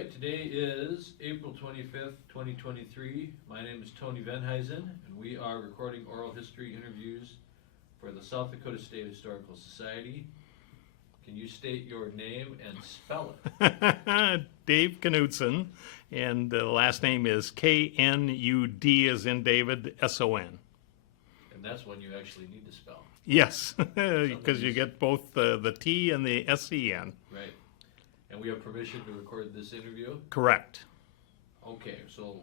right, today is April 25th, 2023. My name is Tony Venhuizen, and we are recording oral history interviews for the South Dakota State Historical Society. Can you state your name and spell it? Dave Knudson, and the last name is K-N-U-D as in David, S-O-N. And that's one you actually need to spell. Yes, because you get both the T and the S-E-N. Right. And we have permission to record this interview? Correct. Okay, so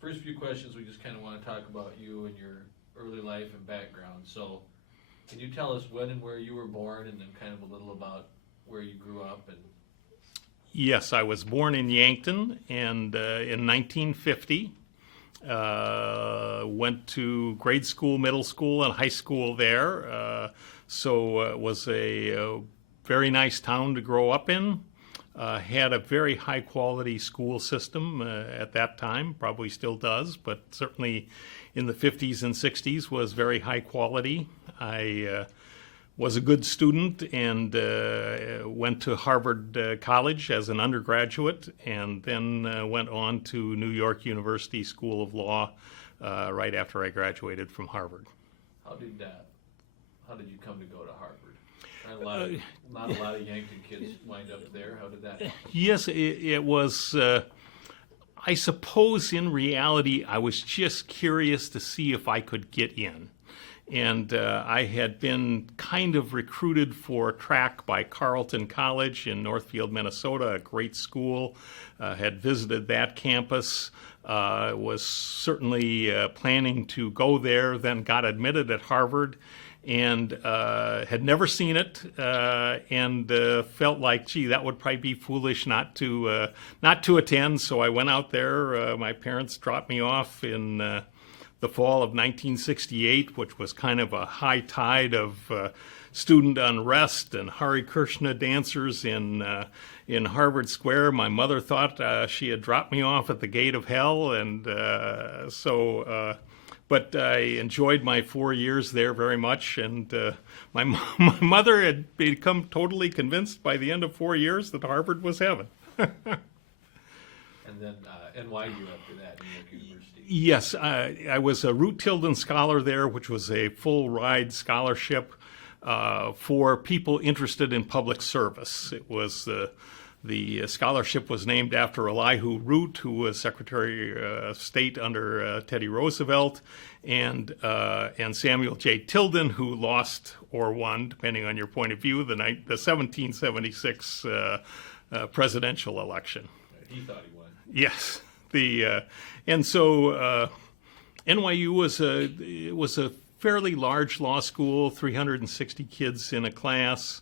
first few questions, we just kind of want to talk about you and your early life and background. So can you tell us when and where you were born, and then kind of a little about where you grew up? And Yes, I was born in Yankton, and in 1950, went to grade school, middle school, and high school there. So it was a very nice town to grow up in. Had a very high quality school system at that time, probably still does, but certainly in the 50s and 60s was very high quality. I was a good student and went to Harvard College as an undergraduate, and then went on to New York University School of Law right after I graduated from Harvard. how did you come to go to Harvard? Not a lot of Yankton kids wind up there. How did that happen? Yes, it was, I suppose in reality, I was just curious to see if I could get in. And I had been kind of recruited for track by Carleton College in Northfield, Minnesota, a great school. Had visited that campus, was certainly planning to go there, then got admitted at Harvard, and had never seen it, and felt like, gee, that would probably be foolish not to attend. So I went out there. My parents dropped me off in the fall of 1968, which was kind of a high tide of student unrest and Hare Krishna dancers in Harvard Square. My mother thought she had dropped me off at the gate of hell, and but I enjoyed my 4 years there very much, and my mother had become totally convinced by the end of 4 years that Harvard was heaven. And then NYU after that, New York University. Yes, I was a Root Tilden Scholar there, which was a full ride scholarship for people interested in public service. It was the scholarship was named after Elihu Root, who was Secretary of State under Teddy Roosevelt, and Samuel J. Tilden, who lost or won, depending on your point of view, the 1776 presidential election. He thought he won. Yes, and so NYU was a fairly large law school, 360 kids in a class.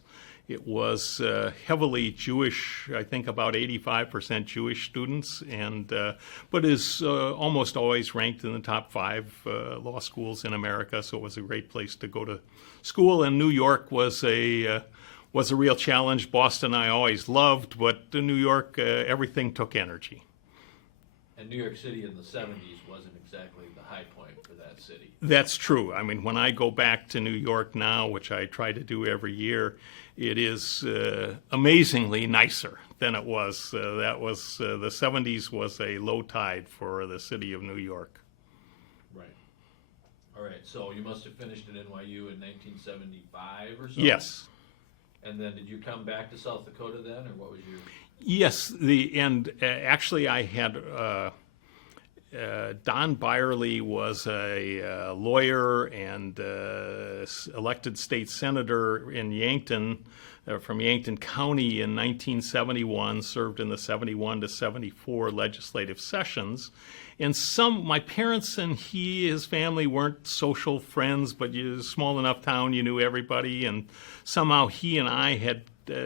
It was heavily Jewish, I think about 85% Jewish students, and but is almost always ranked in the top 5 law schools in America. So it was a great place to go to school. And New York was a real challenge. Boston I always loved, but in New York everything took energy. And New York City in the 70s wasn't exactly the high point for that city. That's true. I mean, when I go back to New York now, which I try to do every year, it is amazingly nicer than it was. The 70s was a low tide for the city of New York. Right. All right, so you must have finished at NYU in 1975 or so? Yes. And then did you come back to South Dakota then, or what was your... Yes, actually I had... Don Byerly was a lawyer and elected state senator in Yankton, from Yankton County in 1971, served in the 71 to 74 legislative sessions. And my parents and his family weren't social friends, but small enough town, you knew everybody. And somehow he and I had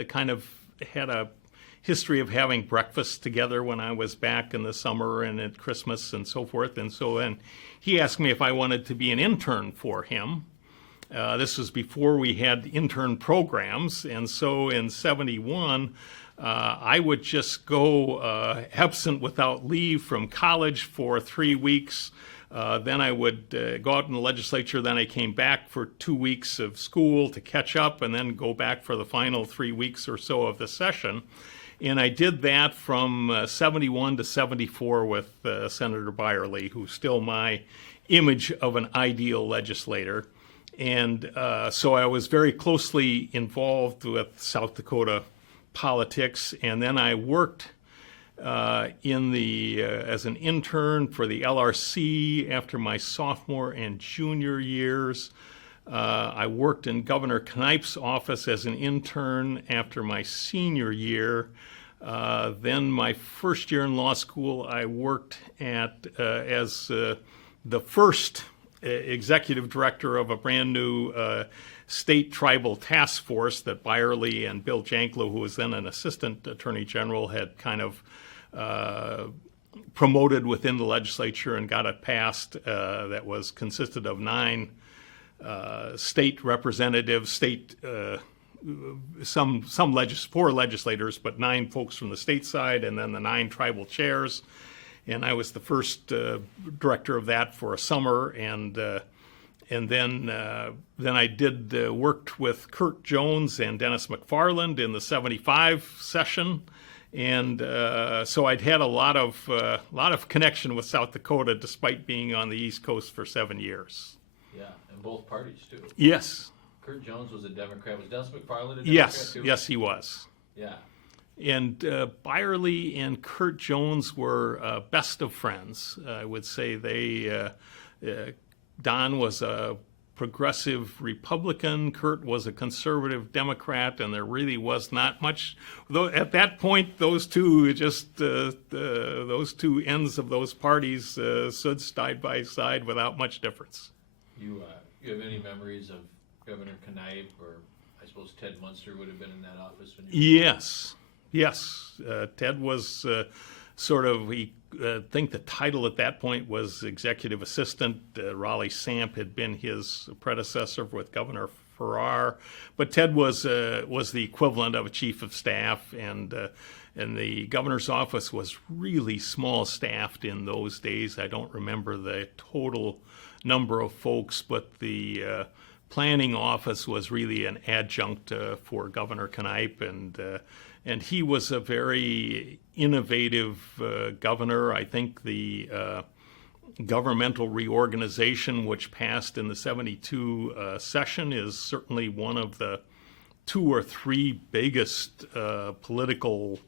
kind of had a history of having breakfast together when I was back in the summer and at Christmas and so forth. And he asked me if I wanted to be an intern for him. This was before we had intern programs. And so in 71, I would just go absent without leave from college for 3 weeks. Then I would go out in the legislature. Then I came back for 2 weeks of school to catch up, and then go back for the final 3 weeks or so of the session. And I did that from 71 to 74 with Senator Byerly, who's still my image of an ideal legislator. And so I was very closely involved with South Dakota politics. And then I worked as an intern for the LRC after my sophomore and junior years. I worked in Governor Kneip's office as an intern after my senior year. Then my first year in law school, I worked as the first executive director of a brand new state tribal task force that Byerly and Bill Janklow, who was then an assistant attorney general, had kind of promoted within the legislature and got it passed. That consisted of 9 state representatives, four legislators, but 9 folks from the state side, and then the 9 tribal chairs. And I was the first director of that for a summer, and then I worked with Kurt Jones and Dennis McFarland in the '75 session, and so I'd had a lot of connection with South Dakota, despite being on the East Coast for 7 years. Yeah, and both parties too. Yes. Kurt Jones was a Democrat. Was Dennis McFarland a Democrat Yes, too? yes, he was. Yeah. And Byerly and Kurt Jones were best of friends. I would say Don was a progressive Republican, Kurt was a conservative Democrat, and there really was not much. Though at that point, those two ends of those parties stood side by side without much difference. You have any memories of Governor Kneip, or I suppose Ted Munster would have been in that office when you were... Yes. Ted was I think the title at that point was executive assistant. Raleigh Samp had been his predecessor with Governor Farrar, but Ted was the equivalent of a chief of staff, and the governor's office was really small staffed in those days. I don't remember the total number of folks, but the planning office was really an adjunct for Governor Kneip, and he was a very innovative governor. I think the governmental reorganization, which passed in the '72 session, is certainly one of the 2 or 3 biggest political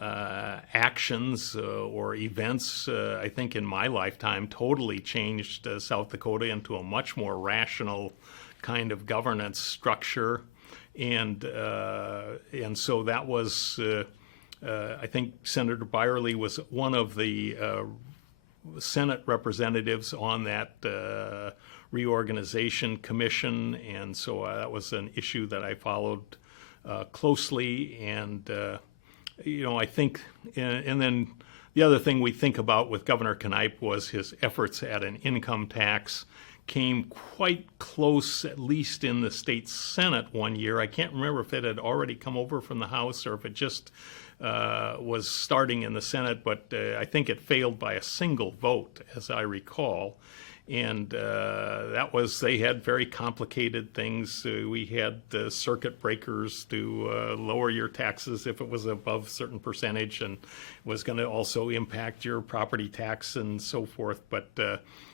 actions or events, I think, in my lifetime. Totally changed South Dakota into a much more rational kind of governance structure. And so that was, I think Senator Byerly was one of the Senate representatives on that reorganization commission, and so that was an issue that I followed closely. And I think, and then the other thing we think about with Governor Kneip was his efforts at an income tax. Came quite close, at least in the state Senate one year. I can't remember if it had already come over from the House or if it just was starting in the Senate, but I think it failed by a single vote, as I recall. And they had very complicated things. We had circuit breakers to lower your taxes if it was above a certain percentage, and was going to also impact your property tax and so forth. But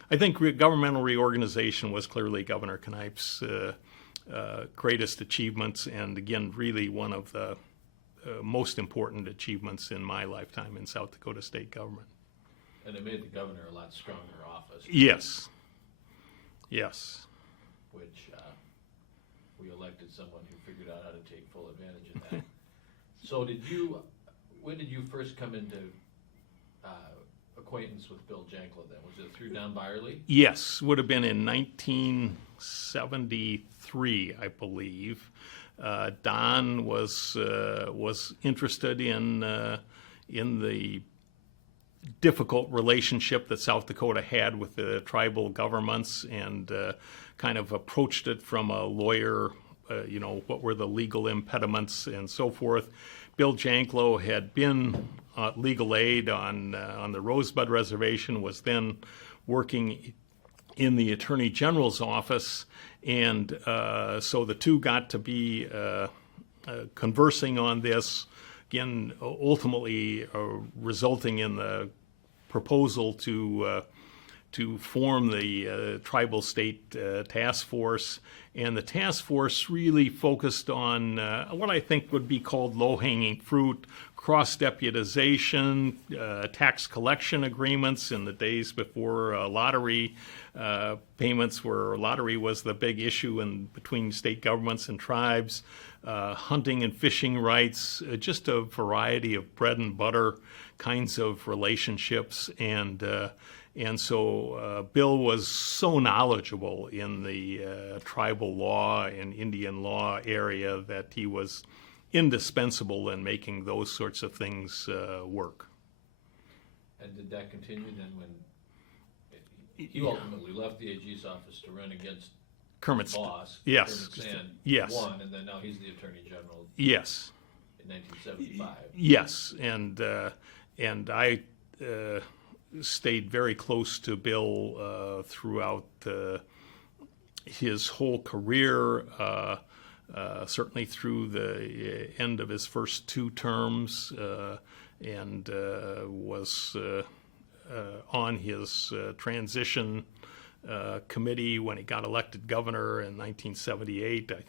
I think governmental reorganization was clearly Governor Kneip's greatest achievements, and again, really one of the most important achievements in my lifetime in South Dakota state government. And it made the governor a lot stronger office. Yes. Which we elected someone who figured out how to take full advantage of that. So when did you first come into acquaintance with Bill Janklow then? Was it through Don Byerly? Yes, would have been in 1973, I believe. Don was interested in the difficult relationship that South Dakota had with the tribal governments, and kind of approached it from a lawyer, what were the legal impediments and so forth. Bill Janklow had been legal aid on the Rosebud Reservation, was then working in the Attorney General's office, and so the two got to be conversing on this. again, ultimately resulting in the proposal to form the tribal state task force. And the task force really focused on what I think would be called low-hanging fruit, cross-deputization, tax collection agreements in the days before lottery payments, where lottery was the big issue between state governments and tribes, hunting and fishing rights, just a variety of bread and butter kinds of relationships. And so Bill was so knowledgeable in the tribal law and Indian law area that he was indispensable in making those sorts of things work. And did that continue then when he ultimately left the AG's office to run against Kermit's boss? Yes. Kermit Sand Yes. won, and then now he's the Attorney General Yes. in 1975. Yes, and I stayed very close to Bill throughout his whole career, certainly through the end of his first 2 terms, and was on his transition committee when he got elected governor in 1978. I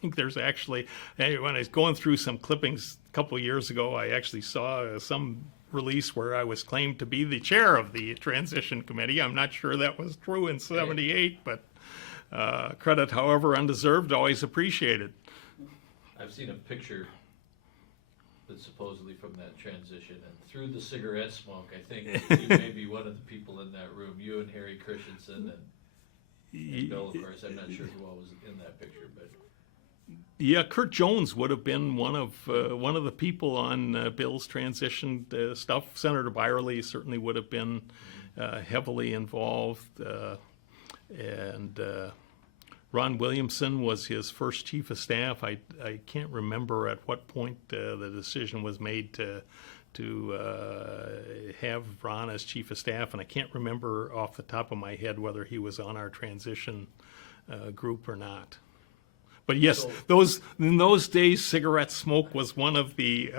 think there's actually, when I was going through some clippings a couple of years ago, I actually saw some release where I was claimed to be the chair of the transition committee. I'm not sure that was true in 78, but credit, however undeserved, always appreciated. I've seen a picture that's supposedly from that transition, and through the cigarette smoke, I think you may be one of the people in that room, you and Harry Christensen and Bill, of course. I'm not sure who all was in that picture, but yeah, Kurt Jones would have been one of the people on Bill's transition stuff. Senator Byerly certainly would have been heavily involved, and Ron Williamson was his first chief of staff. I can't remember at what point the decision was made to have Ron as chief of staff, and I can't remember off the top of my head whether he was on our transition group or not. But yes, in those days, cigarette smoke was one of the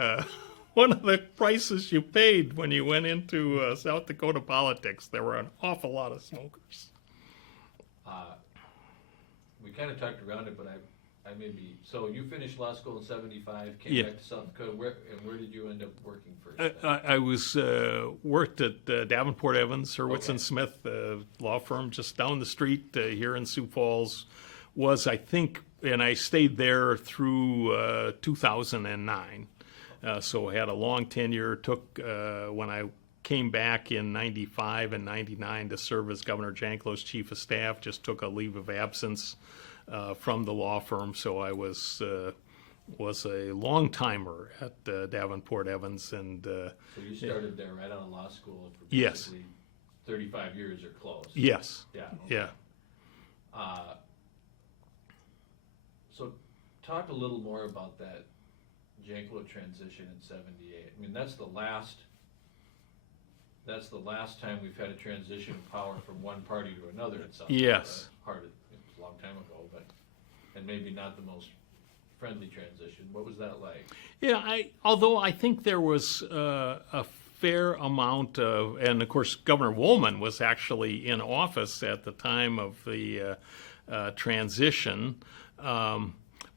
prices you paid when you went into South Dakota politics. There were an awful lot of smokers. we kind of talked around it, but I may be, so you finished law school in 75, came back to South Dakota, where did you end up working first? I was worked at Davenport Evans, Hurwitz and Smith law firm just down the street here in Sioux Falls. Was, I think, and I stayed there through 2009. So I had a long tenure. Took when I came back in 95 and 99 to serve as Governor Janklow's chief of staff, just took a leave of absence from the law firm. So I was a long timer at Davenport Evans, and so you started there right out of law school for yes, 35 years or close. Yes. Yeah. Okay. Yeah. So talk a little more about that Janklow transition in 78. I mean, that's the last time we've had a transition of power from one party to another in South Dakota. Yes. It was a long time ago, and maybe not the most friendly transition. What was that like? Yeah, although I think there was a fair amount of, and of course Governor Woolman was actually in office at the time of the transition.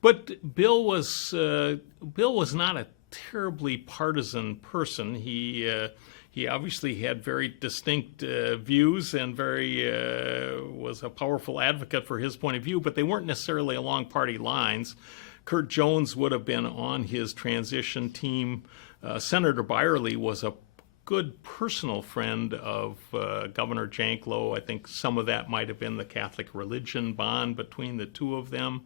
But Bill was not a terribly partisan person. He obviously had very distinct views and was a powerful advocate for his point of view, but they weren't necessarily along party lines. Kurt Jones would have been on his transition team. Senator Byerly was a good personal friend of Governor Janklow. I think some of that might have been the Catholic religion bond between the two of them.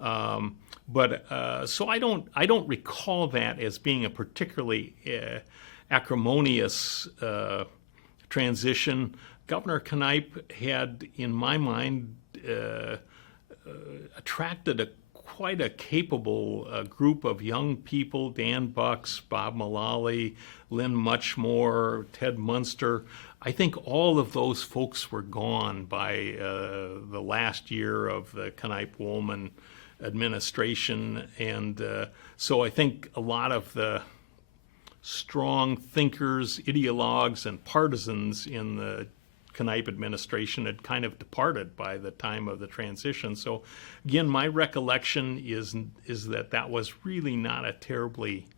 So I don't recall that as being a particularly acrimonious transition. Governor Knipe had, in my mind, attracted quite a capable group of young people: Dan Bucks, Bob Mullally, Lynn Muchmore, Ted Munster. I think all of those folks were gone by the last year of the Knipe-Woolman administration, and so I think a lot of the strong thinkers, ideologues, and partisans in the Knipe administration had kind of departed by the time of the transition. So again, my recollection is that was really not a terribly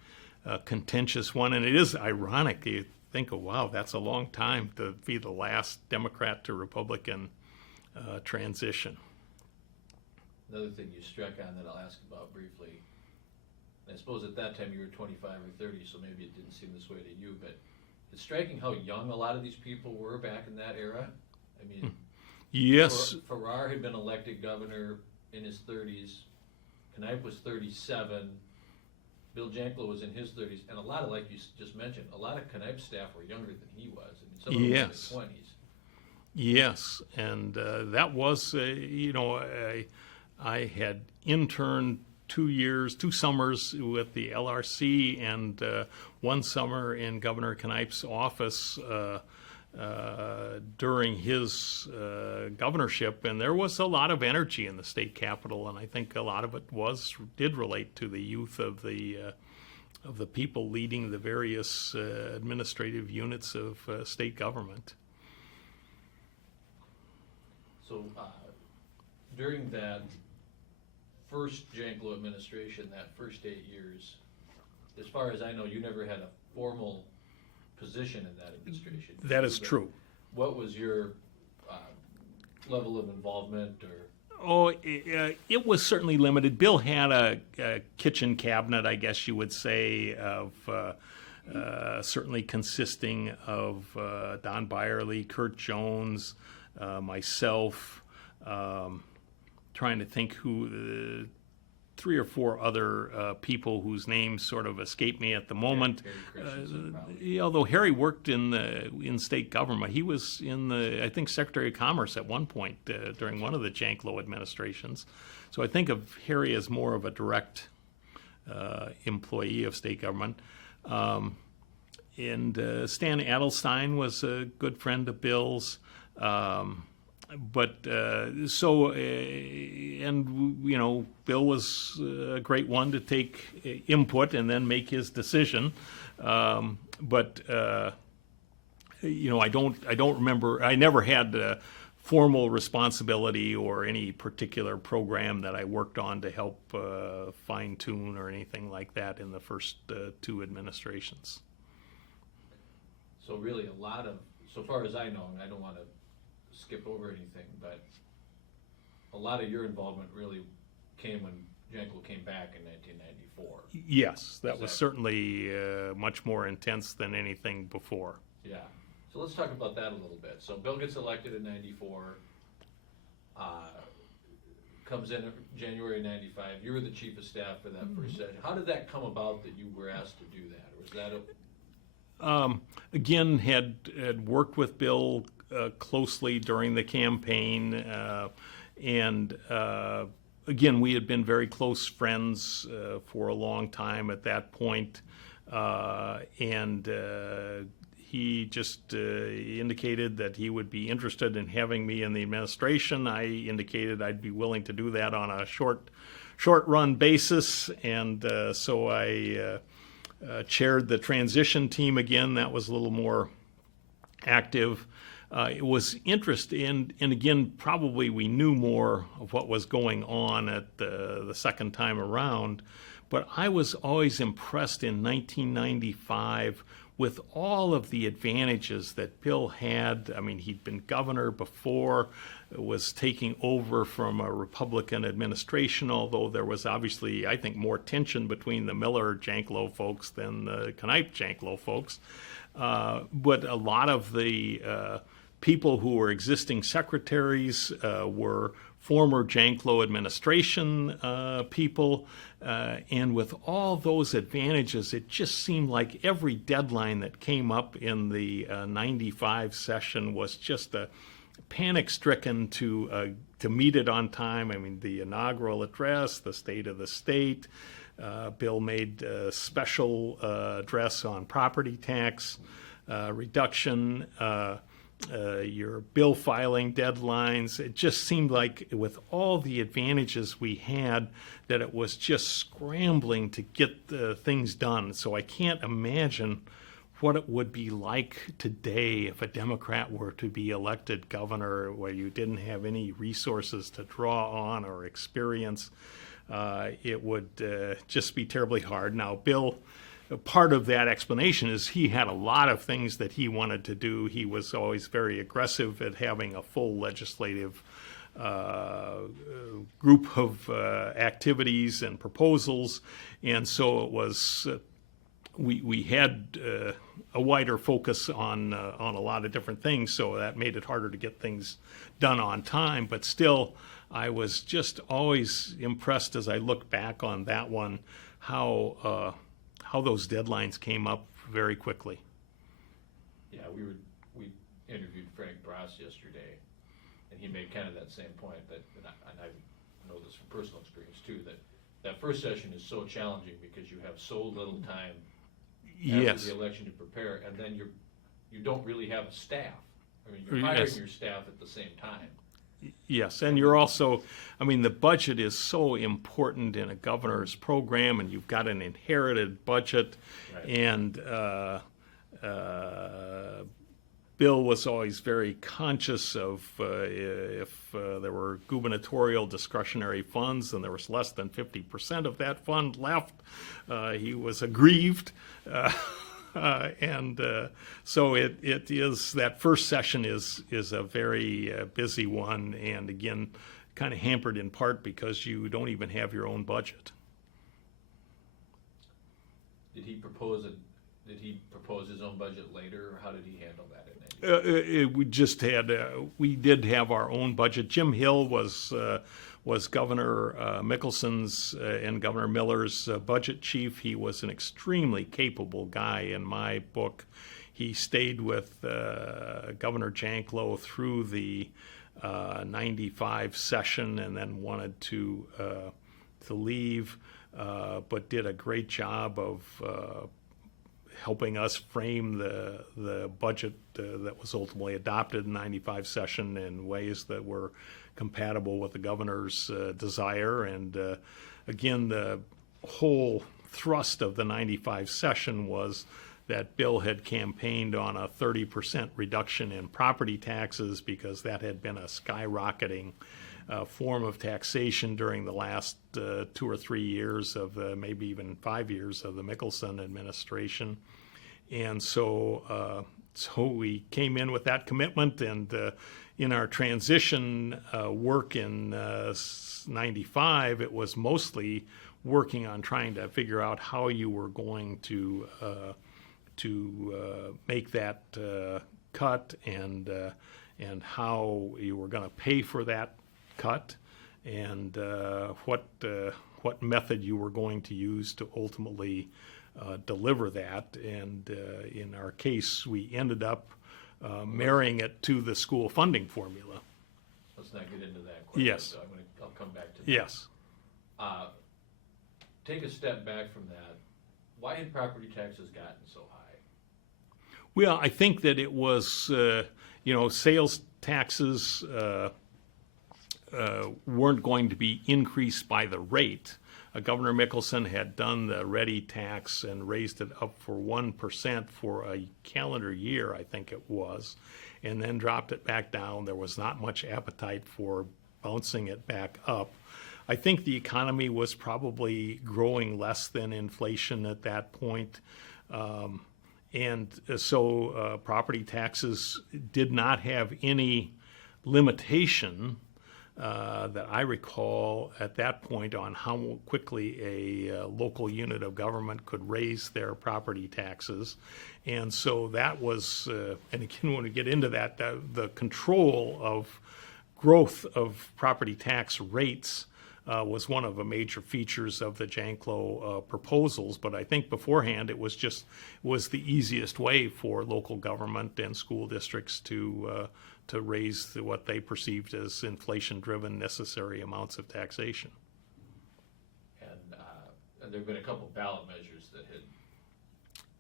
contentious one, and it is ironic. You think, oh wow, that's a long time to be the last Democrat to Republican transition. Another thing you struck on that I'll ask about briefly, I suppose at that time you were 25 or 30, so maybe it didn't seem this way to you, but it's striking how young a lot of these people were back in that era. I mean, yes, Farrar had been elected governor in his 30s. Knipe was 37. Bill Janklow was in his 30s, and a lot of, like you just mentioned, a lot of Knipe staff were younger than he was. I mean, some of them were in their 20s. Yes, and that was, I had interned 2 summers with the LRC and one summer in Governor Knipe's office during his governorship, and there was a lot of energy in the state capitol, and I think a lot of it did relate to the youth of the people leading the various administrative units of state government. So during that first Janklow administration, that first 8 years, as far as I know, you never had a formal position in that administration. That is true. What was your level of involvement? It was certainly limited. Bill had a kitchen cabinet, I guess you would say, of certainly consisting of Don Byerly, Kurt Jones, myself, trying to think who 3 or 4 other people whose names sort of escape me at the moment. Although Harry worked in state government, he was I think Secretary of Commerce at one point during one of the Janklow administrations. So I think of Harry as more of a direct employee of state government. And Stan Adelstein was a good friend of Bill's. Bill was a great one to take input and then make his decision. I don't remember. I never had formal responsibility or any particular program that I worked on to help fine tune or anything like that in the first 2 administrations. So really, so far as I know, and I don't want to skip over anything, but a lot of your involvement really came when Janklow came back in 1994. Yes, that was certainly much more intense than anything before. Yeah. So let's talk about that a little bit. So Bill gets elected in 94, comes in January 95. You were the chief of staff for that first session. How did that come about that you were asked to do that? Or was that again, had worked with Bill closely during the campaign, and again, we had been very close friends for a long time at that point, and he just indicated that he would be interested in having me in the administration. I indicated I'd be willing to do that on a short-run basis, and so I chaired the transition team again. That was a little more active. It was interesting, and again, probably we knew more of what was going on at the second time around, but I was always impressed in 1995 with all of the advantages that Bill had. I mean, he'd been governor before, was taking over from a Republican administration, although there was obviously, I think, more tension between the Miller-Janklow folks than the Knipe-Janklow folks. But a lot of the people who were existing secretaries were former Janklow administration people, and with all those advantages, it just seemed like every deadline that came up in the 95 session was just panic-stricken to meet it on time. I mean, the inaugural address, the State of the State, Bill made a special address on property tax reduction, your bill filing deadlines. It just seemed like with all the advantages we had that it was just scrambling to get things done. So I can't imagine what it would be like today if a Democrat were to be elected governor where you didn't have any resources to draw on or experience. It would just be terribly hard. Now, Bill, part of that explanation is he had a lot of things that he wanted to do. He was always very aggressive at having a full legislative group of activities and proposals, and so it was we had a wider focus on a lot of different things, so that made it harder to get things done on time. But still, I was just always impressed as I look back on that one how those deadlines came up very quickly. Yeah, we interviewed Frank Brass yesterday, and he made kind of that same point that, and I know this from personal experience too, that first session is so challenging because you have so little time after Yes. the election to prepare, and then you don't really have a staff. I mean, you're hiring Yes. your staff at the same time. Yes, and you're also, I mean, the budget is so important in a governor's program, and you've got an inherited budget. Right. And Bill was always very conscious of if there were gubernatorial discretionary funds and there was less than 50% of that fund left, he was aggrieved. So it is, that first session is a very busy one, and again, kind of hampered in part because you don't even have your own budget. Did he propose his own budget later, or how did he handle that in We did have our own budget. Jim Hill was Governor Mickelson's and Governor Miller's budget chief. He was an extremely capable guy in my book. He stayed with Governor Janklow through the 95 session and then wanted to leave, but did a great job of helping us frame the budget that was ultimately adopted in 95 session in ways that were compatible with the governor's desire. And again, the whole thrust of the 95 session was that Bill had campaigned on a 30% reduction in property taxes because that had been a skyrocketing form of taxation during the last 2 or 3 years of maybe even 5 years of the Mickelson administration. And so we came in with that commitment, and in our transition work in 95, it was mostly working on trying to figure out how you were going to make that cut and how you were going to pay for that cut, and what method you were going to use to ultimately deliver that. And in our case, we ended up marrying it to the school funding formula. Let's not get into that quite Yes. yet, so I'll come back to that. Yes. Take a step back from that. Why had property taxes gotten so high? Well, I think that it was, sales taxes weren't going to be increased by the rate. Governor Mickelson had done the ready tax and raised it up for 1% for a calendar year, I think it was, and then dropped it back down. There was not much appetite for bouncing it back up. I think the economy was probably growing less than inflation at that point. And so property taxes did not have any limitation that I recall at that point on how quickly a local unit of government could raise their property taxes. And so that was, and again, when we get into that, the control of growth of property tax rates was one of the major features of the Janklow proposals. But I think beforehand it was the easiest way for local government and school districts to raise what they perceived as inflation-driven necessary amounts of taxation. And there have been a couple ballot measures that had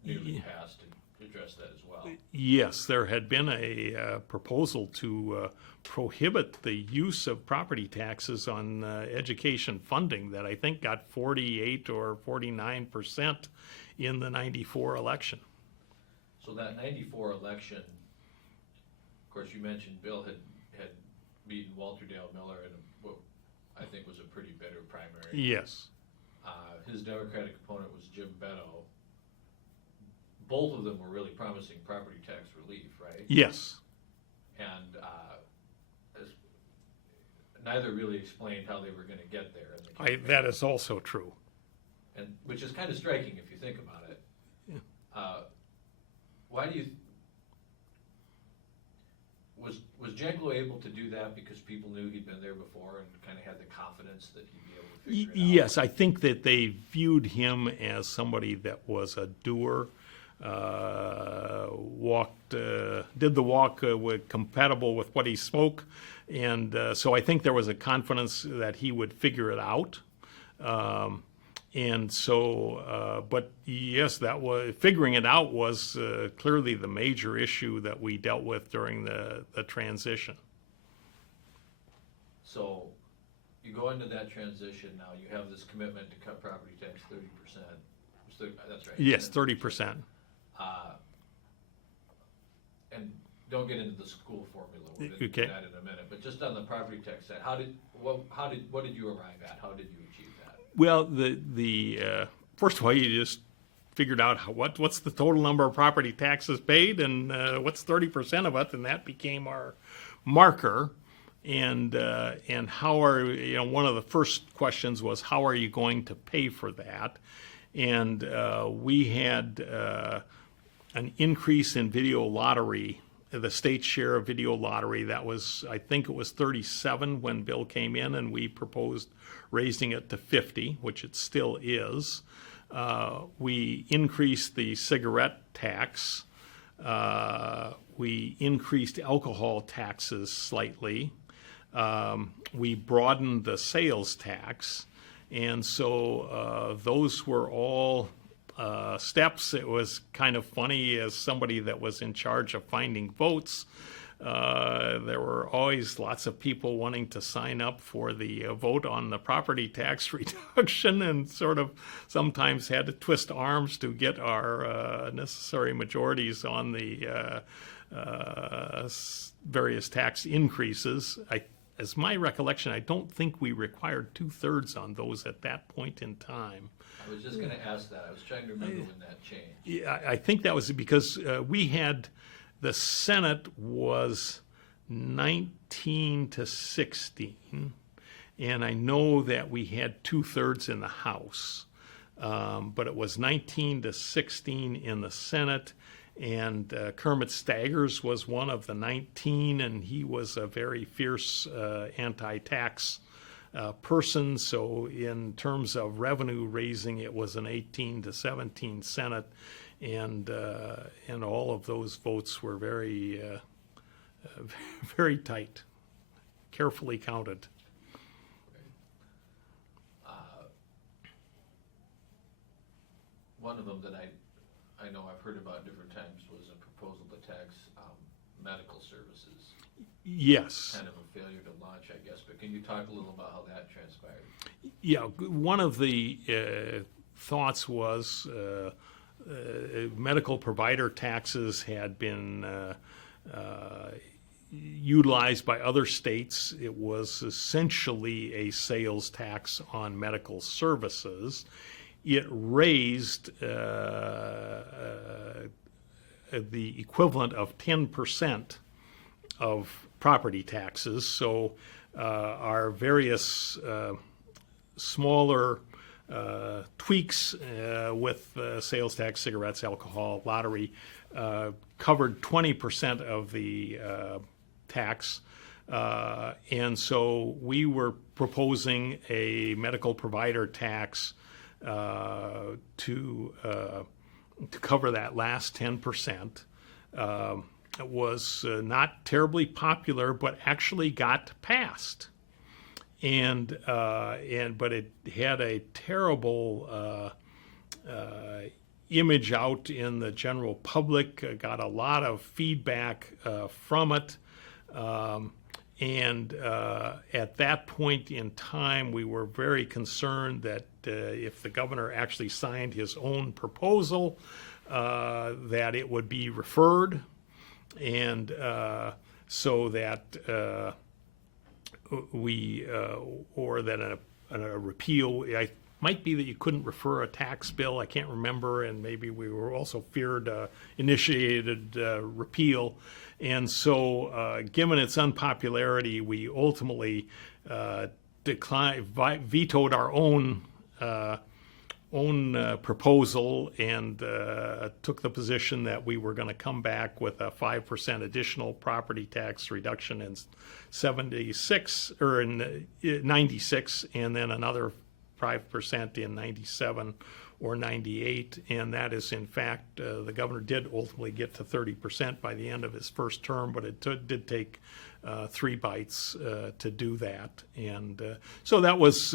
newly passed. And address that as well. Yes, there had been a proposal to prohibit the use of property taxes on education funding that I think got 48 or 49% in the 94 election. So that 94 election, of course, you mentioned Bill had beaten Walter Dale Miller in what I think was a pretty bitter primary. Yes. His Democratic opponent was Jim Benno. Both of them were really promising property tax relief, right? Yes. And neither really explained how they were going to get there. That is also true. And which is kind of striking if you think about it. Yeah. Why do you? Was Janklow able to do that because people knew he'd been there before and kind of had the confidence that he'd be able to figure it out? Yes, I think that they viewed him as somebody that was a doer. Did the walk compatible with what he spoke, and so I think there was a confidence that he would figure it out. And so, but yes, that was figuring it out was clearly the major issue that we dealt with during the transition. So, you go into that transition now. You have this commitment to cut property tax 30%. That's right. Yes, 30%. And don't get into the school formula. We'll get into that in a minute. But just on the property tax side, what did you arrive at? How did you achieve that? Well, first of all, you just figured out what's the total number of property taxes paid, and what's 30% of it, and that became our marker. And how are one of the first questions was how are you going to pay for that? And we had an increase in video lottery, the state share of video lottery. That was, I think it was 37 when Bill came in, and we proposed raising it to 50, which it still is. We increased the cigarette tax. We increased alcohol taxes slightly. We broadened the sales tax. And so those were all steps. It was kind of funny as somebody that was in charge of finding votes. There were always lots of people wanting to sign up for the vote on the property tax reduction, and sort of sometimes had to twist arms to get our necessary majorities on the various tax increases. As my recollection, I don't think we required 2/3 on those at that point in time. I was just going to ask that. I was trying to remember when that changed. Yeah, I think that was because we had, the Senate was 19 to 16, and I know that we had 2/3 in the House, but it was 19 to 16 in the Senate. And Kermit Staggers was one of the 19, and he was a very fierce anti-tax person. So in terms of revenue raising, it was an 18 to 17 Senate, and all of those votes were very, very tight, carefully counted. One of them that I know I've heard about different times was a proposal to tax medical services. Yes. Kind of a failure to launch, I guess, but can you talk a little about how that transpired? Yeah, one of the thoughts was medical provider taxes had been utilized by other states. It was essentially a sales tax on medical services. It raised the equivalent of 10% of property taxes. So our various smaller tweaks with sales tax, cigarettes, alcohol, lottery covered 20% of the tax. And so we were proposing a medical provider tax to cover that last 10%. It was not terribly popular, but actually got passed. But it had a terrible image out in the general public, got a lot of feedback from it. And at that point in time, we were very concerned that if the governor actually signed his own proposal, that it would be referred, and so that or that a repeal, might be that you couldn't refer a tax bill, I can't remember, and maybe we were also feared initiated repeal. And so, given its unpopularity, we ultimately vetoed our own proposal and took the position that we were going to come back with a 5% additional property tax reduction in 76 or in 96, and then another 5% in 97 or 98, and that is in fact, the governor did ultimately get to 30% by the end of his first term, but it did take 3 bites to do that, and so that was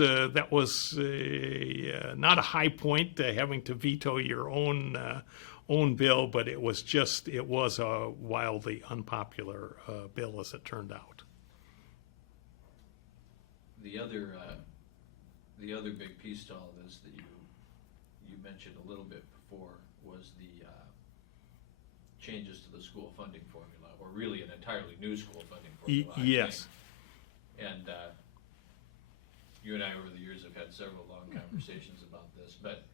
not a high point, having to veto your own bill, but it was a wildly unpopular bill, as it turned out. The other big piece to all this that you mentioned a little bit before was the changes to the school funding formula, or really an entirely new school funding formula. Yes. And you and I over the years have had several long conversations about this, but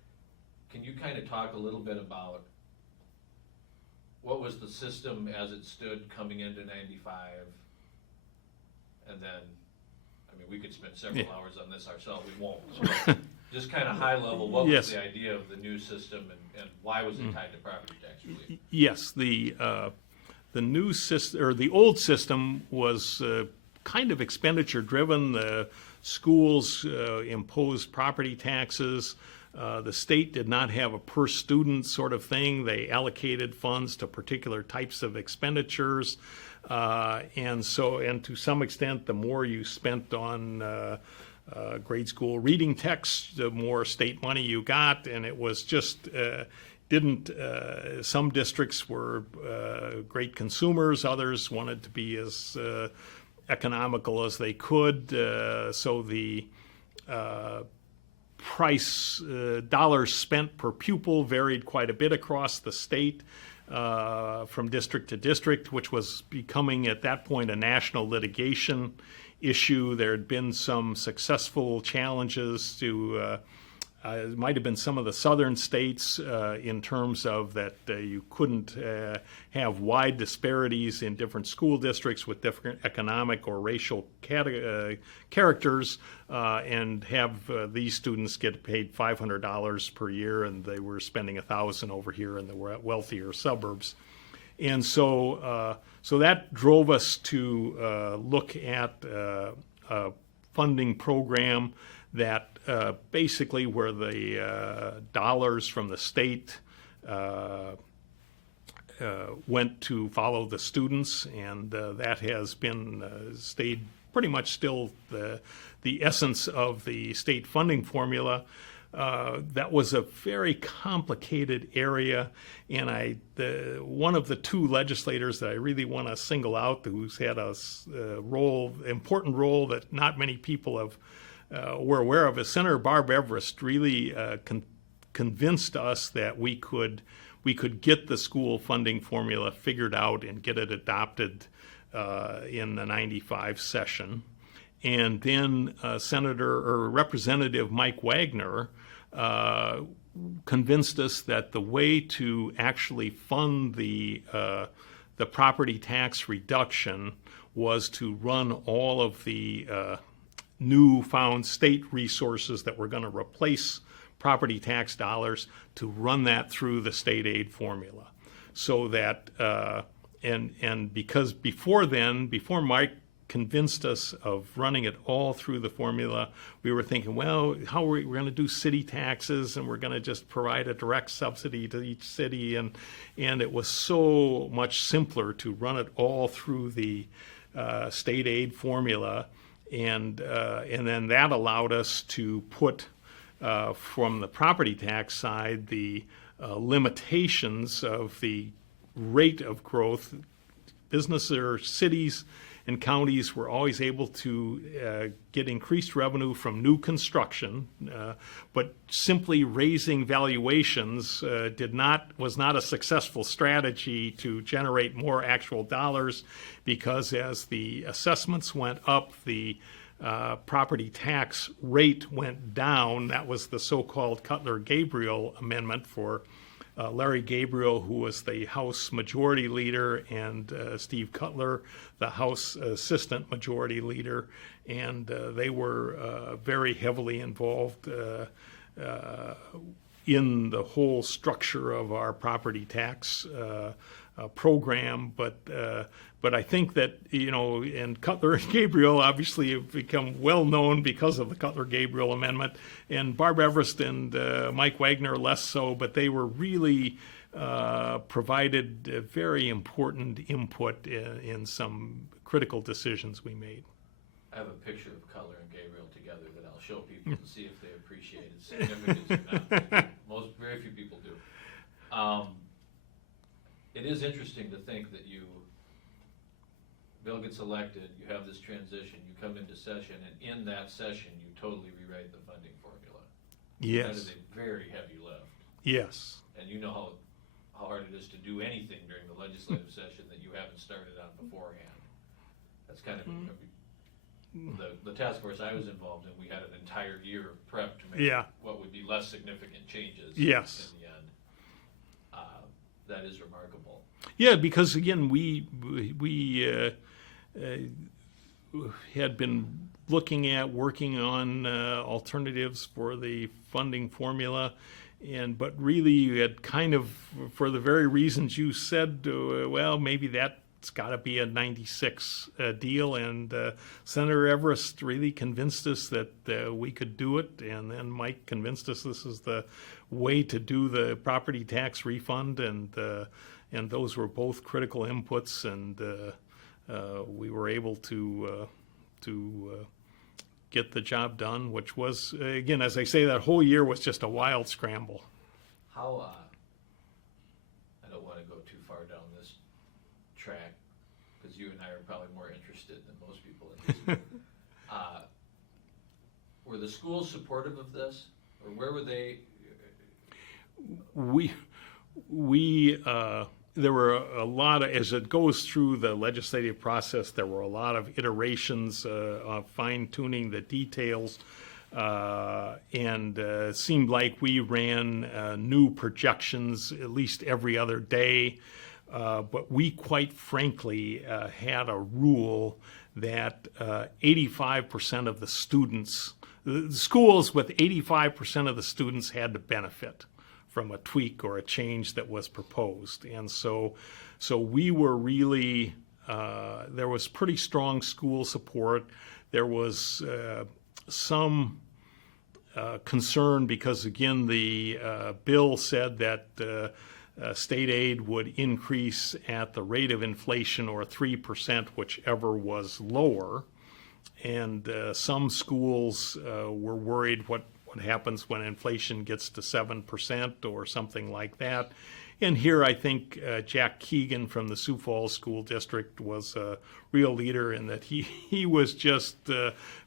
can you kind of talk a little bit about what was the system as it stood coming into 95, and then, I mean, we could spend several hours on this ourselves, we won't. So just kind of high level, what was the idea of the new system, and why was it tied to property tax relief? Yes, the new system, or the old system, was kind of expenditure driven. The schools imposed property taxes. The state did not have a per student sort of thing. They allocated funds to particular types of expenditures. And to some extent, the more you spent on grade school reading text, the more state money you got, and it was just some districts were great consumers, others wanted to be as economical as they could, so the price, dollars spent per pupil varied quite a bit across the state. From district to district, which was becoming at that point a national litigation issue. There had been some successful challenges to, it might have been some of the southern states in terms of that you couldn't have wide disparities in different school districts with different economic or racial characters and have these students get paid $500 per year and they were spending $1,000 over here in the wealthier suburbs. And so that drove us to look at a funding program that basically where the dollars from the state went to follow the students, and that has been stayed pretty much still the essence of the state funding formula. That was a very complicated area, and one of the 2 legislators that I really want to single out, who's had a important role that not many people were aware of, is Senator Barb Everest. Really convinced us that we could get the school funding formula figured out and get it adopted in the 95 session. And then Representative Mike Wagner convinced us that the way to actually fund the property tax reduction was to run all of the newfound state resources that were going to replace property tax dollars, to run that through the state aid formula. So that, and because before Mike convinced us of running it all through the formula, we were thinking, well, how are we going to do city taxes, and we're going to just provide a direct subsidy to each city, and it was so much simpler to run it all through the state aid formula, and then that allowed us to put from the property tax side the limitations of the rate of growth. Businesses or cities and counties were always able to get increased revenue from new construction, but simply raising valuations was not a successful strategy to generate more actual dollars, because as the assessments went up, the property tax rate went down. That was the so-called Cutler-Gabriel Amendment for Larry Gabriel, who was the House Majority Leader, and Steve Cutler, the House Assistant Majority Leader, and they were very heavily involved in the whole structure of our property tax program. But I think that, and Cutler and Gabriel obviously have become well known because of the Cutler-Gabriel Amendment, and Barb Everest and Mike Wagner less so, but they were really provided very important input in some critical decisions we made. I have a picture of Cutler and Gabriel together that I'll show people to see if they appreciate its significance or not. Very few people do. It is interesting to think that Bill gets elected, you have this transition, you come into session, and in that session, you totally rewrite the funding formula. Yes. That is a very heavy lift. Yes. And you know how hard it is to do anything during the legislative session that you haven't started on beforehand. That's kind of the task force I was involved in. We had an entire year of prep to make what would be less significant changes. Yes. In the end, that is remarkable. Yeah, because again, we had been working on alternatives for the funding formula, but really you had kind of, for the very reasons you said, well, maybe that's got to be a 96 deal, and Senator Everest really convinced us that we could do it, and then Mike convinced us this is the way to do the property tax refund, and those were both critical inputs, and we were able to get the job done, which was, again, as I say, that whole year was just a wild scramble. How, I don't want to go too far down this track, because you and I are probably more interested than most people in this. Were the schools supportive of this, or where were they? There were a lot of, as it goes through the legislative process, there were a lot of iterations of fine-tuning the details, and seemed like we ran new projections at least every other day, but we quite frankly had a rule that 85% of the students, the schools with 85% of the students had to benefit from a tweak or a change that was proposed. And so we were really, there was pretty strong school support. There was some concern because, again, the bill said that state aid would increase at the rate of inflation, or 3%, whichever was lower. And some schools were worried what happens when inflation gets to 7% or something like that. And here I think Jack Keegan from the Sioux Falls School District was a real leader in that he was just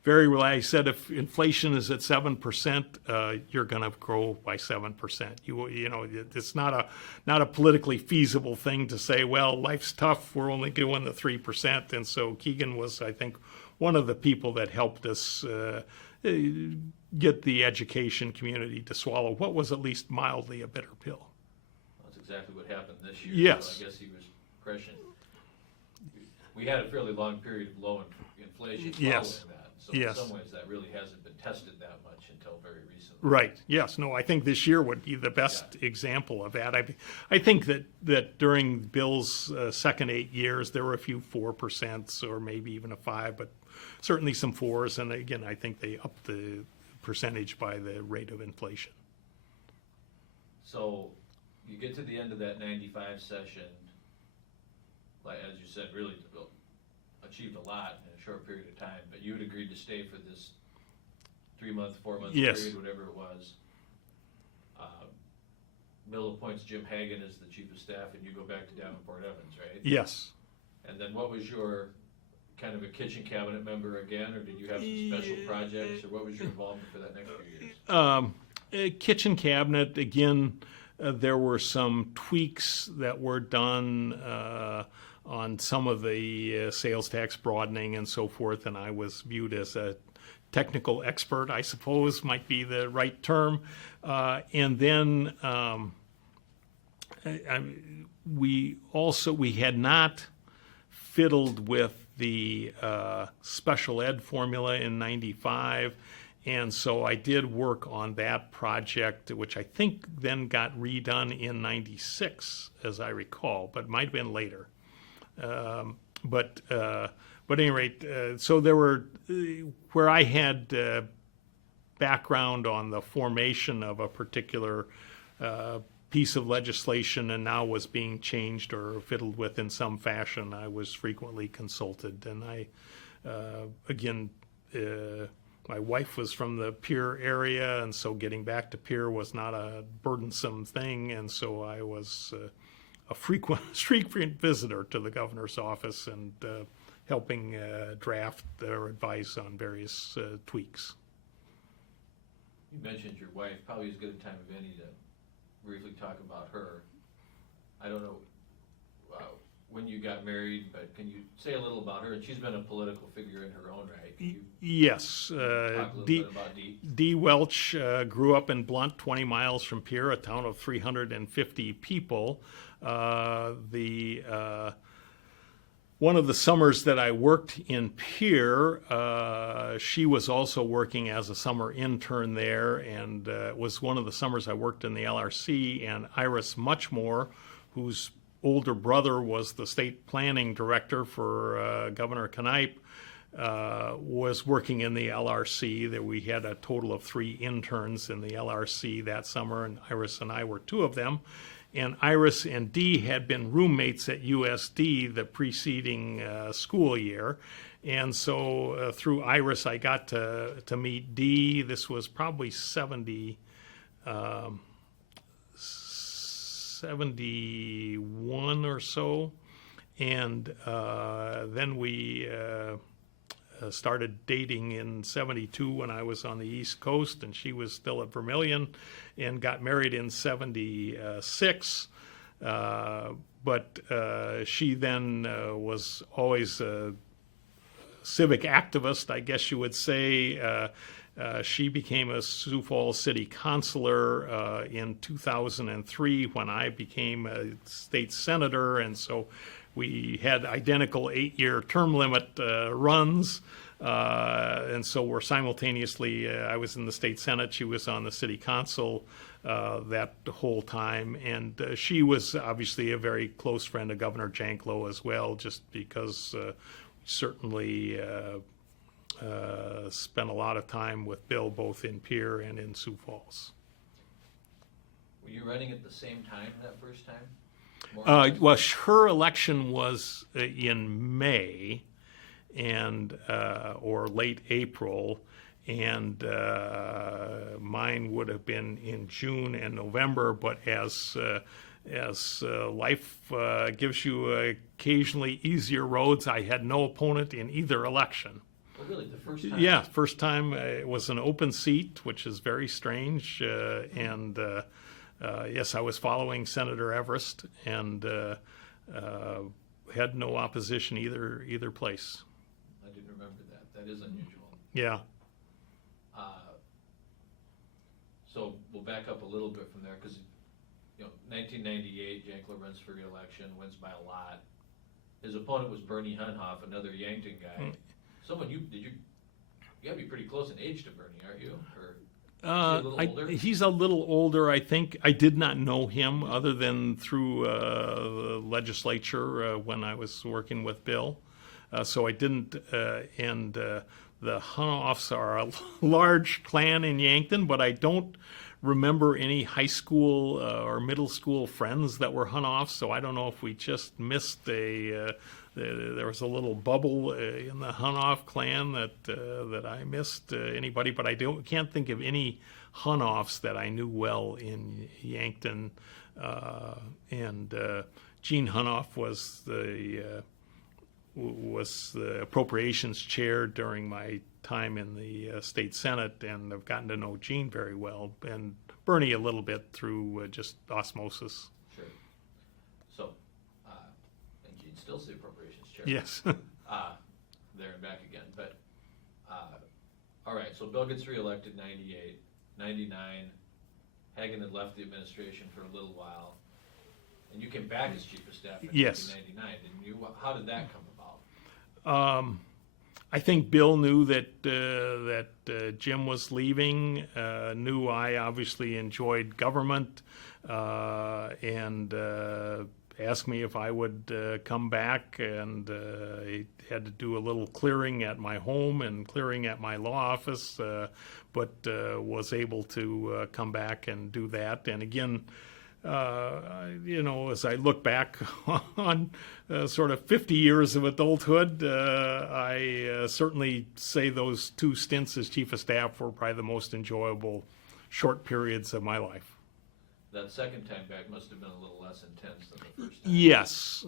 very relaxed. He said if inflation is at 7%, you're going to grow by 7%. You know, it's not a politically feasible thing to say, well, life's tough, we're only doing the 3%. And so Keegan was, I think, one of the people that helped us get the education community to swallow what was at least mildly a bitter pill. That's exactly what happened this year. Yes. So I guess he was prescient. We had a fairly long period of low inflation following Yes. that. So Yes. in some ways that really hasn't been tested that much until very recently. Right. Yes. No, I think this year would be the best example of that. I think that during Bill's second 8 years, there were a few 4% or maybe even a 5%, but certainly some 4s. And again, I think they upped the percentage by the rate of inflation. So you get to the end of that 95 session, like as you said, really achieved a lot in a short period of time, but you had agreed to stay for this 3-month, 4-month Yes. period, whatever it was. Bill appoints Jim Hagan as the chief of staff, and you go back to Davenport Evans, right? Yes. And then what was your, kind of a kitchen cabinet member again, or did you have some special projects, or what was your involvement for that next few years? Kitchen cabinet, again, there were some tweaks that were done on some of the sales tax broadening and so forth, and I was viewed as a technical expert, I suppose might be the right term. And then we had not fiddled with the special ed formula in '95, and so I did work on that project, which I think then got redone in '96, as I recall, but might have been later. But at any rate, so there were, where I had background on the formation of a particular piece of legislation and now was being changed or fiddled with in some fashion, I was frequently consulted. And I, again, my wife was from the Pierre area, and so getting back to Pierre was not a burdensome thing, and so I was a frequent visitor to the governor's office and helping draft their advice on various tweaks. You mentioned your wife, probably as good a time of any to briefly talk about her. I don't know when you got married, but can you say a little about her? And she's been a political figure in her own right. Can you yes. talk a little bit about Dee? Dee Welch grew up in Blunt, 20 miles from Pierre, a town of 350 people. One of the summers that I worked in Pierre, she was also working as a summer intern there, and it was one of the summers I worked in the LRC, and Iris Muchmore, whose older brother was the state planning director for Governor Knipe, was working in the LRC. That we had a total of 3 interns in the LRC that summer, and Iris and I were 2 of them. And Iris and Dee had been roommates at USD the preceding school year. And so through Iris, I got to meet Dee. This was probably 71 or so. And then we started dating in 72 when I was on the East Coast, and she was still at Vermilion, and got married in 76. But she then was always a civic activist, I guess you would say. She became a Sioux Falls City Councilor in 2003 when I became a state senator, and so we had identical 8-year term limit runs, and so we're simultaneously, I was in the state senate, she was on the city council that whole time, and she was obviously a very close friend of Governor Janklow as well, just because we certainly spent a lot of time with Bill both in Pierre and in Sioux Falls. Were you running at the same time that first time? Well, her election was in May, and or late April, and mine would have been in June and November. But as life gives you occasionally easier roads, I had no opponent in either election. Oh, really? The first time? Yeah, first time it was an open seat, which is very strange, and. Yes, I was following Senator Everest, and had no opposition either place. I didn't remember that. That is unusual. Yeah. So we'll back up a little bit from there, because 1998, Janklow runs for re-election, wins by a lot. His opponent was Bernie Hunhoff, another Yankton guy. Someone you gotta be pretty close in age to Bernie, aren't you? Or he's a little older, I think. I did not know him other than through the legislature when I was working with Bill. So I didn't, and the Hunhoffs are a large clan in Yankton, but I don't remember any high school or middle school friends that were hunt-offs, so I don't know if we just missed there was a little bubble in the hunt-off clan that I missed anybody, but I can't think of any hunt-offs that I knew well in Yankton. And Gene Hunoff was the appropriations chair during my time in the state senate, and I've gotten to know Gene very well, and Bernie a little bit through just osmosis. Sure. So, and Gene's still the appropriations chair. Yes. There and back again. But, all right, so Bill gets reelected 98, 99. Hagen had left the administration for a little while. And you came back as chief of staff in Yes. 1999, didn't you? How did that come about? I think Bill knew that Jim was leaving, knew I obviously enjoyed government, and asked me if I would come back, and he had to do a little clearing at my home and clearing at my law office, but was able to come back and do that. And again, as I look back on sort of 50 years of adulthood, I certainly say those 2 stints as chief of staff were probably the most enjoyable short periods of my life. That second time back must have been a little less intense than the first time. Yes.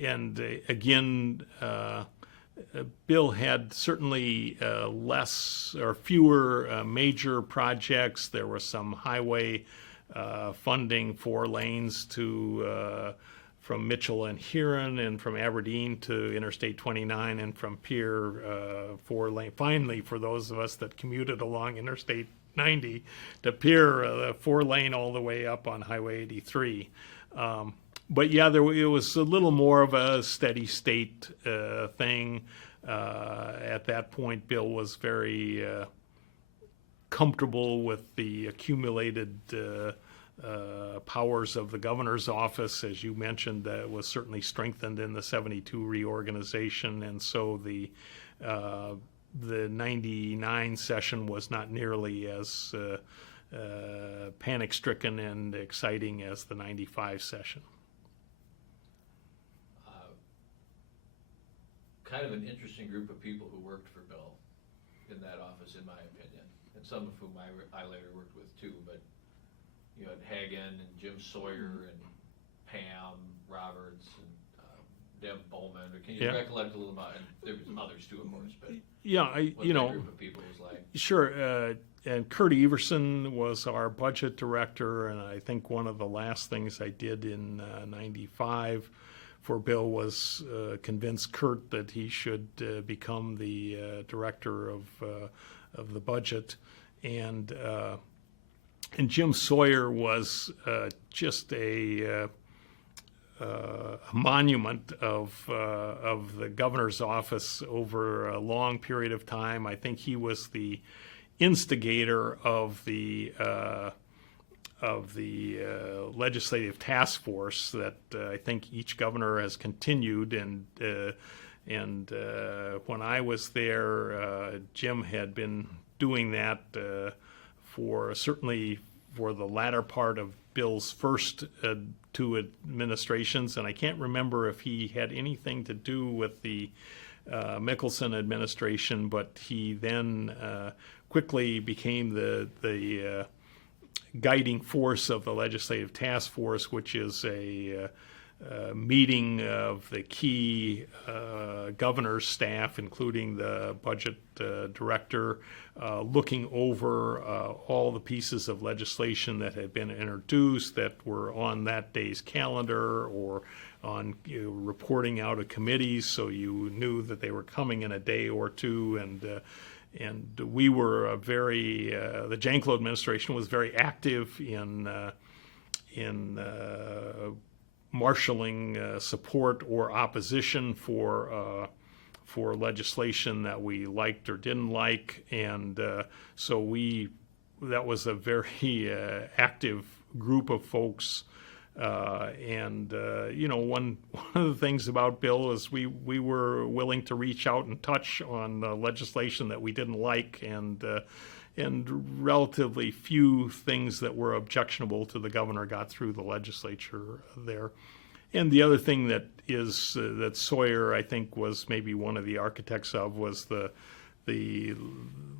And again, Bill had certainly less or fewer major projects. There was some highway funding, 4 lanes from Mitchell and Huron, and from Aberdeen to Interstate 29, and from Pierre, 4 lane. Finally, for those of us that commuted along Interstate 90 to Pierre, 4 lane all the way up on Highway 83. But yeah, it was a little more of a steady state thing. At that point, Bill was very comfortable with the accumulated powers of the governor's office. As you mentioned, that was certainly strengthened in the 72 reorganization, and so the 99 session was not nearly as panic-stricken and exciting as the 95 session. Kind of an interesting group of people who worked for Bill in that office, in my opinion, and some of whom I later worked with too. But you had Hagen and Jim Sawyer and Pam Roberts and Deb Bowman. Can you recollect a little about? And there was others too, of course. But yeah, that group of people was like. Sure. And Kurt Everson was our budget director, and I think one of the last things I did in '95 for Bill was convince Kurt that he should become the director of the budget, and Jim Sawyer was just a monument of the governor's office over a long period of time. I think he was the instigator of the legislative task force that I think each governor has continued, and when I was there, Jim had been doing that certainly for the latter part of Bill's first 2 administrations, and I can't remember if he had anything to do with the Mickelson administration, but he then quickly became the guiding force of the legislative task force, which is a meeting of the key governor's staff, including the budget director, looking over all the pieces of legislation that had been introduced that were on that day's calendar, or on reporting out of committees, so you knew that they were coming in a day or two. And we were the Janklow administration was very active in marshaling support or opposition for legislation that we liked or didn't like, and so that was a very active group of folks. One of the things about Bill is we were willing to reach out and touch on legislation that we didn't like, and relatively few things that were objectionable to the governor got through the legislature there. And the other thing that is that Sawyer, I think, was maybe one of the architects of was the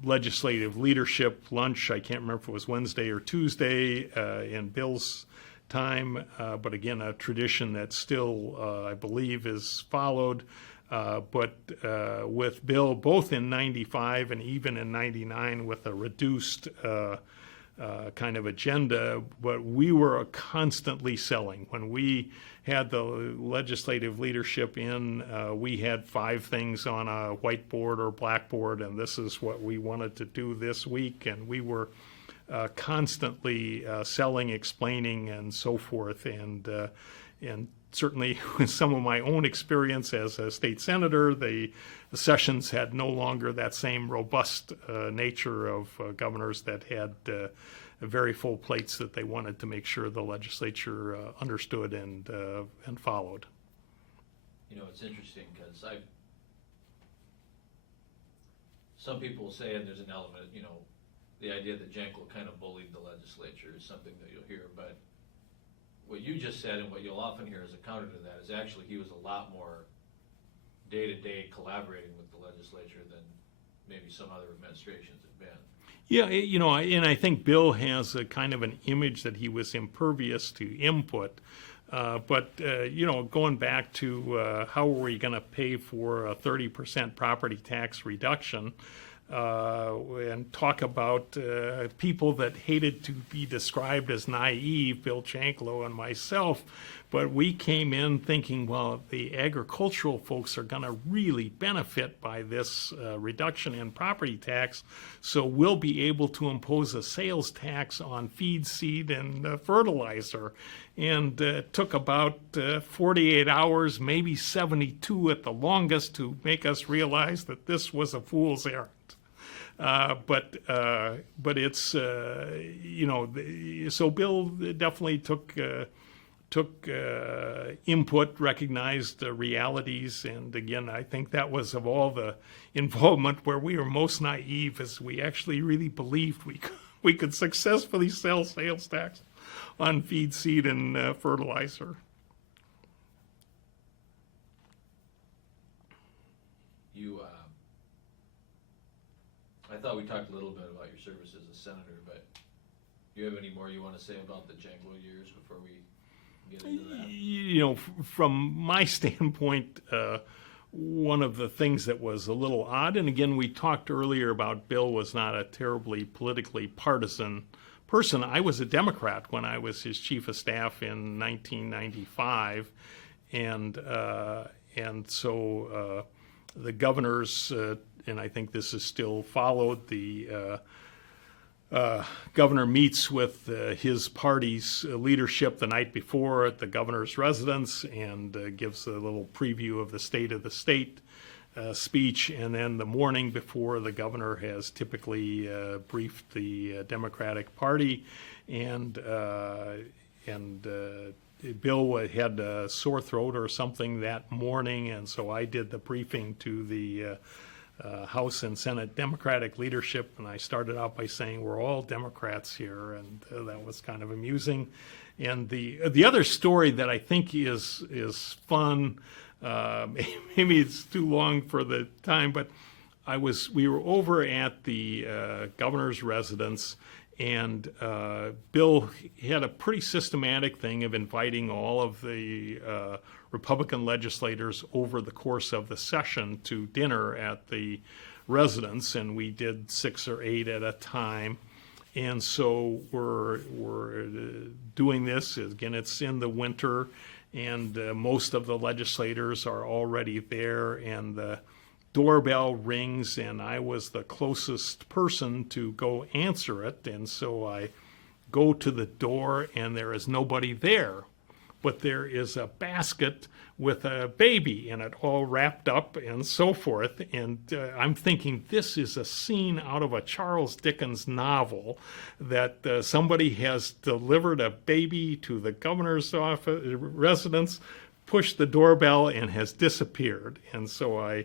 legislative leadership lunch. I can't remember if it was Wednesday or Tuesday in Bill's time, but again, a tradition that still, I believe, is followed. But with Bill, both in 95 and even in 99, with a reduced kind of agenda, but we were constantly selling. When we had the legislative leadership in, we had 5 things on a whiteboard or blackboard, and this is what we wanted to do this week, and we were constantly selling, explaining, and so forth, and certainly with some of my own experience as a state senator, the sessions had no longer that same robust nature of governors that had very full plates that they wanted to make sure the legislature understood and followed. You know, it's interesting because some people say, and there's an element, you know, the idea that Janklow kind of bullied the legislature is something that you'll hear, but what you just said and what you'll often hear as a counter to that is actually he was a lot more day-to-day collaborating with the legislature than maybe some other administrations have been. Yeah, you know, and I think Bill has a kind of an image that he was impervious to input. But you know, going back to how are we going to pay for a 30% property tax reduction, and talk about people that hated to be described as naive, Bill Janklow and myself, but we came in thinking, well, the agricultural folks are going to really benefit by this reduction in property tax, so we'll be able to impose a sales tax on feed, seed, and fertilizer. And it took about 48 hours, maybe 72 at the longest, to make us realize that this was a fool's errand. But it's you know, so Bill definitely took input, recognized the realities, and again, I think that was of all the involvement where we were most naive, as we actually really believed we could successfully sell sales tax on feed, seed, and fertilizer. I thought we talked a little bit about your service as a senator, but do you have any more you want to say about the Janklow years before we get into that? You know, from my standpoint, one of the things that was a little odd, and again, we talked earlier about Bill was not a terribly politically partisan person. I was a Democrat when I was his chief of staff in 1995, and so the governors, and I think this is still followed, the governor meets with his party's leadership the night before at the governor's residence and gives a little preview of the state of the state speech, and then the morning before, the governor has typically briefed the Democratic Party, and Bill had a sore throat or something that morning, and so I did the briefing to the House and Senate Democratic leadership, and I started out by saying we're all Democrats here, and that was kind of amusing. And the other story that I think is fun, maybe it's too long for the time, but we were over at the governor's residence, and Bill had a pretty systematic thing of inviting all of the Republican legislators over the course of the session to dinner at the residence, and we did 6 or 8 at a time. And so we're doing this. Again, it's in the winter, and most of the legislators are already there, and the doorbell rings, and I was the closest person to go answer it, and so I go to the door, and there is nobody there. But there is a basket with a baby in it, all wrapped up and so forth. And I'm thinking, this is a scene out of a Charles Dickens novel, that somebody has delivered a baby to the governor's office residence, pushed the doorbell, and has disappeared. And so I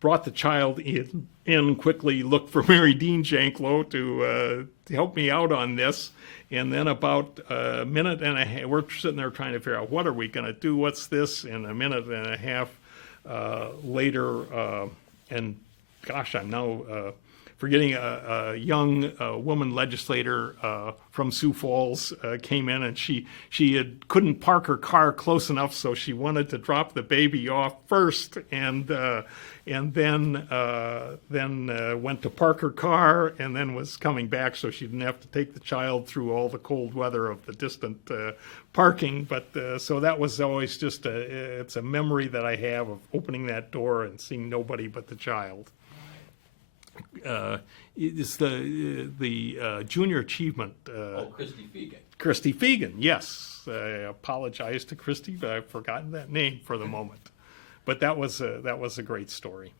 brought the child in quickly, looked for Mary Dean Janklow to help me out on this. And then about a minute and a half, we're sitting there trying to figure out what are we going to do, what's this, and a minute and a half later, and gosh, I'm now forgetting a young woman legislator from Sioux Falls came in, and she couldn't park her car close enough, so she wanted to drop the baby off first, and then went to park her car, and then was coming back so she didn't have to take the child through all the cold weather of the distant parking. But so that was always just it's a memory that I have of opening that door and seeing nobody but the child. It's the junior achievement. Christy Fegan. Christy Fegan, yes. I apologize to Christy, but I've forgotten that name for the moment. But that was a great story.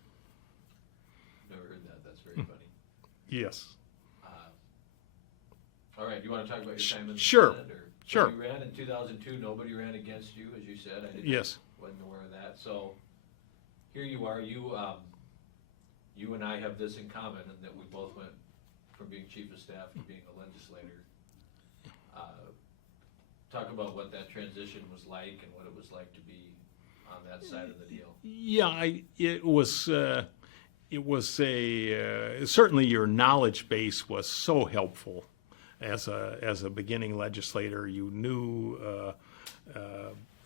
Never heard that. That's very funny. Yes. All right. Do you want to talk about your time in the Sure. Senate? Sure. So you ran in 2002. Nobody ran against you, as you said. I wasn't aware of that. So here you are. You and I have this in common, in that we both went from being chief of staff to being a legislator. Talk about what that transition was like and what it was like to be on that side of the deal. Yeah, it was certainly your knowledge base was so helpful as a beginning legislator. You knew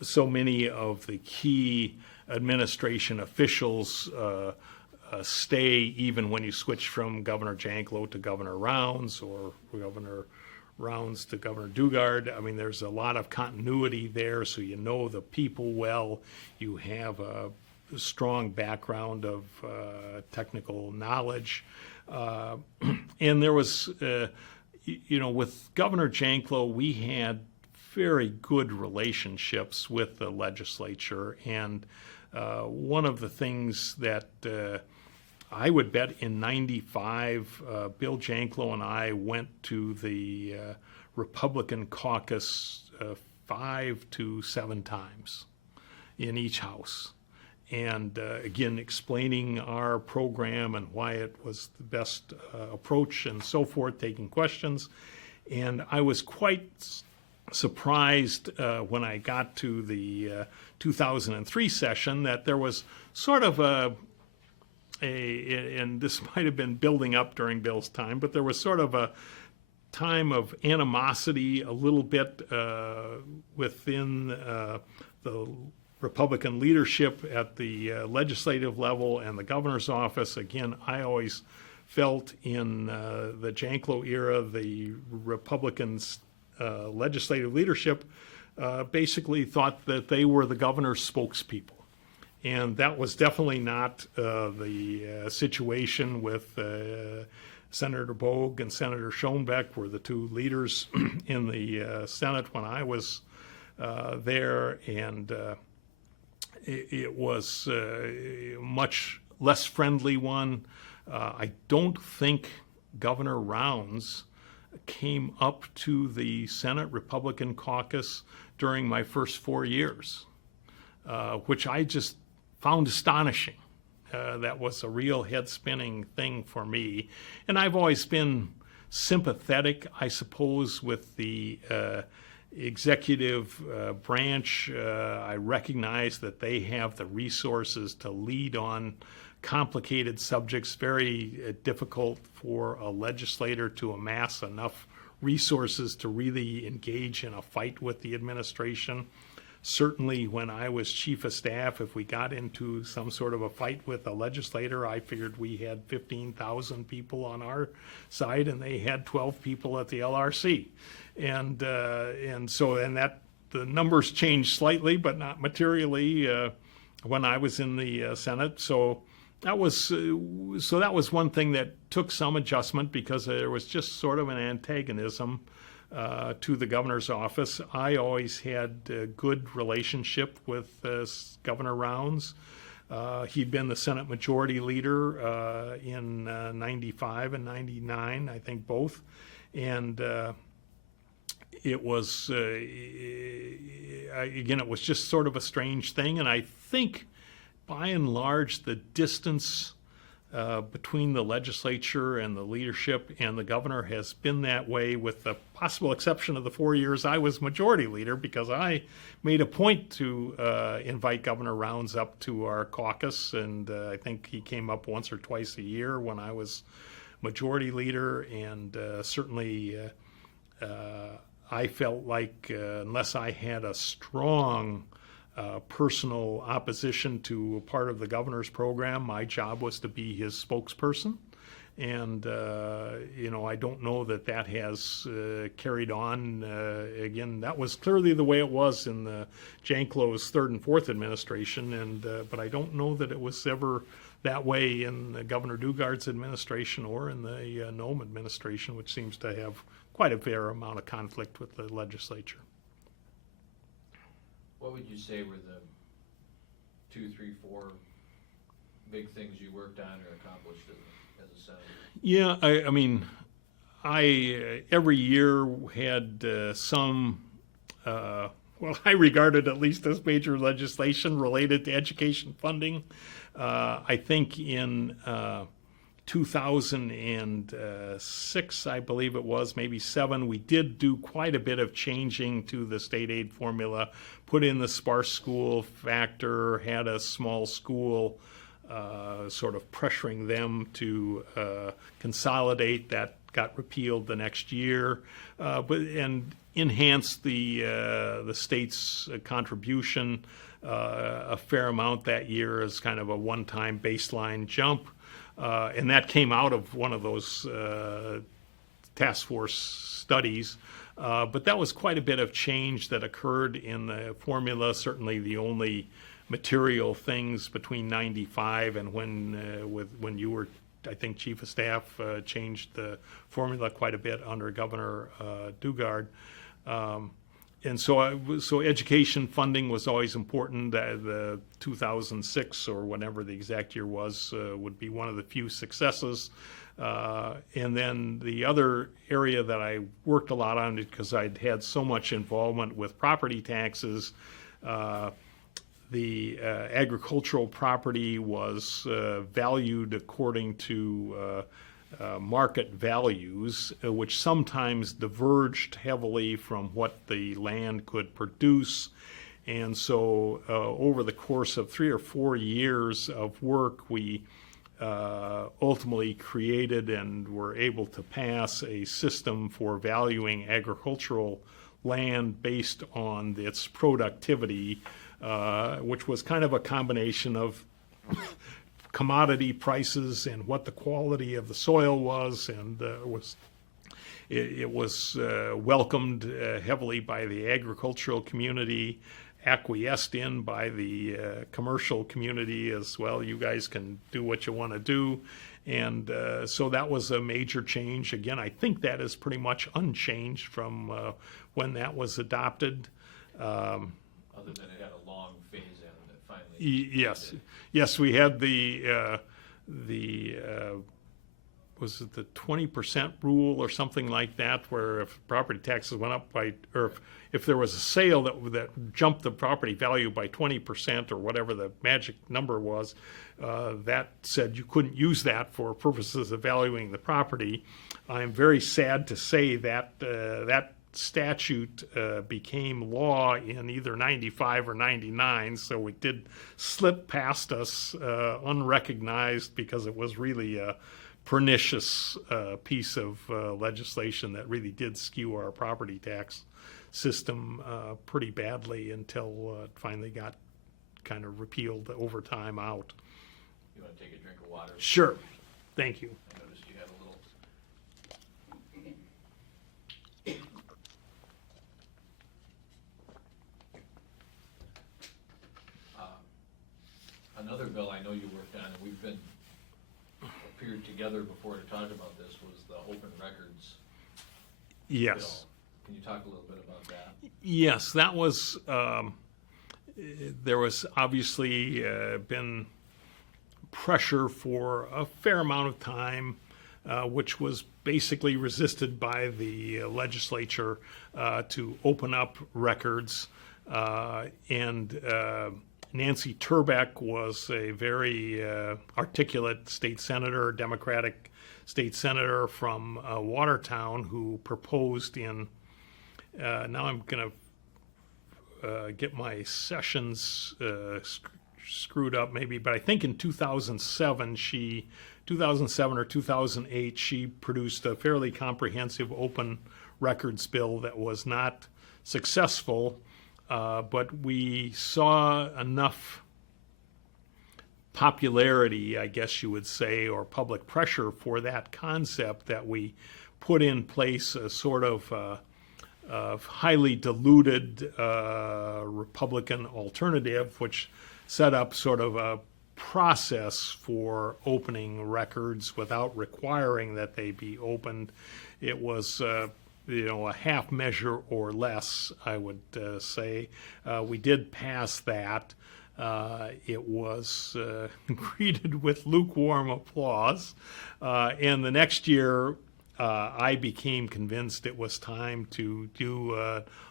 so many of the key administration officials. Stay even when you switch from Governor Janklow to Governor Rounds, or Governor Rounds to Governor Dugard. I mean, there's a lot of continuity there, so you know the people well. You have a strong background of technical knowledge. And there was, with Governor Janklow, we had very good relationships with the legislature. And one of the things that I would bet in '95, Bill Janklow and I went to the Republican caucus 5 to 7 times in each house. And again, explaining our program and why it was the best approach and so forth, taking questions. And I was quite surprised when I got to the 2003 session that there was sort of and this might have been building up during Bill's time, but there was sort of a time of animosity a little bit within the Republican leadership at the legislative level and the governor's office. Again, I always felt in the Janklow era, the Republicans' legislative leadership basically thought that they were the governor's spokespeople. And that was definitely not the situation with Senator Bogue and Senator Schoenbeck were the two leaders in the Senate when I was there. And it was a much less friendly one. I don't think Governor Rounds came up to the Senate Republican caucus during my first 4 years, which I just found astonishing. That was a real head-spinning thing for me. And I've always been sympathetic, I suppose, with the executive branch. I recognize that they have the resources to lead on complicated subjects, very difficult for a legislator to amass enough resources to really engage in a fight with the administration. Certainly when I was chief of staff, if we got into some sort of a fight with a legislator, I figured we had 15,000 people on our side and they had 12 people at the LRC. And that the numbers changed slightly, but not materially when I was in the Senate. So that was one thing that took some adjustment because there was just sort of an antagonism to the governor's office. I always had a good relationship with Governor Rounds. He'd been the Senate Majority Leader in 95 and 99, I think both. And it was, again, it was just sort of a strange thing. And I think by and large, the distance between the legislature and the leadership and the governor has been that way, with the possible exception of the 4 years I was majority leader, because I made a point to invite Governor Rounds up to our caucus, and I think he came up once or twice a year when I was majority leader, and certainly I felt like unless I had a strong personal opposition to a part of the governor's program, my job was to be his spokesperson. And, I don't know that that has carried on. Again, that was clearly the way it was in the Janklow's third and fourth administration, but I don't know that it was ever that way in Governor Dugard's administration or in the Nome administration, which seems to have quite a fair amount of conflict with the legislature. What would you say were the 2, 3, 4 big things you worked on or accomplished as a senator? Yeah, I mean, I every year had some, I regarded at least as major legislation related to education funding. I think in 2006, I believe it was, maybe 7, we did do quite a bit of changing to the state aid formula, put in the sparse school factor, had a small school, sort of pressuring them to consolidate. That got repealed the next year, and enhanced the state's contribution a fair amount that year as kind of a one-time baseline jump. And that came out of one of those task force studies. But that was quite a bit of change that occurred in the formula. Certainly the only material things between 95 and when you were, I think, chief of staff, changed the formula quite a bit under Governor Dugard. And so education funding was always important. The 2006, or whenever the exact year was, would be one of the few successes. And then the other area that I worked a lot on, because I'd had so much involvement with property taxes, the agricultural property was valued according to market values, which sometimes diverged heavily from what the land could produce. And so over the course of 3 or 4 years of work, we ultimately created and were able to pass a system for valuing agricultural land based on its productivity, which was kind of a combination of commodity prices and what the quality of the soil was, and it was welcomed heavily by the agricultural community, acquiesced in by the commercial community as well. You guys can do what you want to do. And so that was a major change. Again, I think that is pretty much unchanged from when that was adopted. Other than it had a long phase in that finally. Yes, we had the was it the 20% rule or something like that, where if property taxes went up by, or if there was a sale that jumped the property value by 20% or whatever the magic number was, that said you couldn't use that for purposes of valuing the property. I'm very sad to say that that statute became law in either 95 or 99, so it did slip past us unrecognized, because it was really a pernicious piece of legislation that really did skew our property tax system pretty badly until it finally got kind of repealed over time out. You want to take a drink of water? Sure. Thank you. I noticed you had a little. Another bill I know you worked on, and we've been appeared together before to talk about this, was the open records Yes. bill. Can you talk a little bit about that? Yes, that was, there was obviously been pressure for a fair amount of time, which was basically resisted by the legislature to open up records. And Nancy Turbeck was a very articulate state senator, Democratic state senator from Watertown, who proposed in, now I'm going to get my sessions screwed up maybe, but I think in 2007 or 2008, she produced a fairly comprehensive open records bill that was not successful, but we saw enough popularity, I guess you would say, or public pressure for that concept that we put in place a sort of highly diluted Republican alternative, which set up sort of a process for opening records without requiring that they be opened. It was a half measure or less, I would say. We did pass that. It was greeted with lukewarm applause. And the next year, I became convinced it was time to do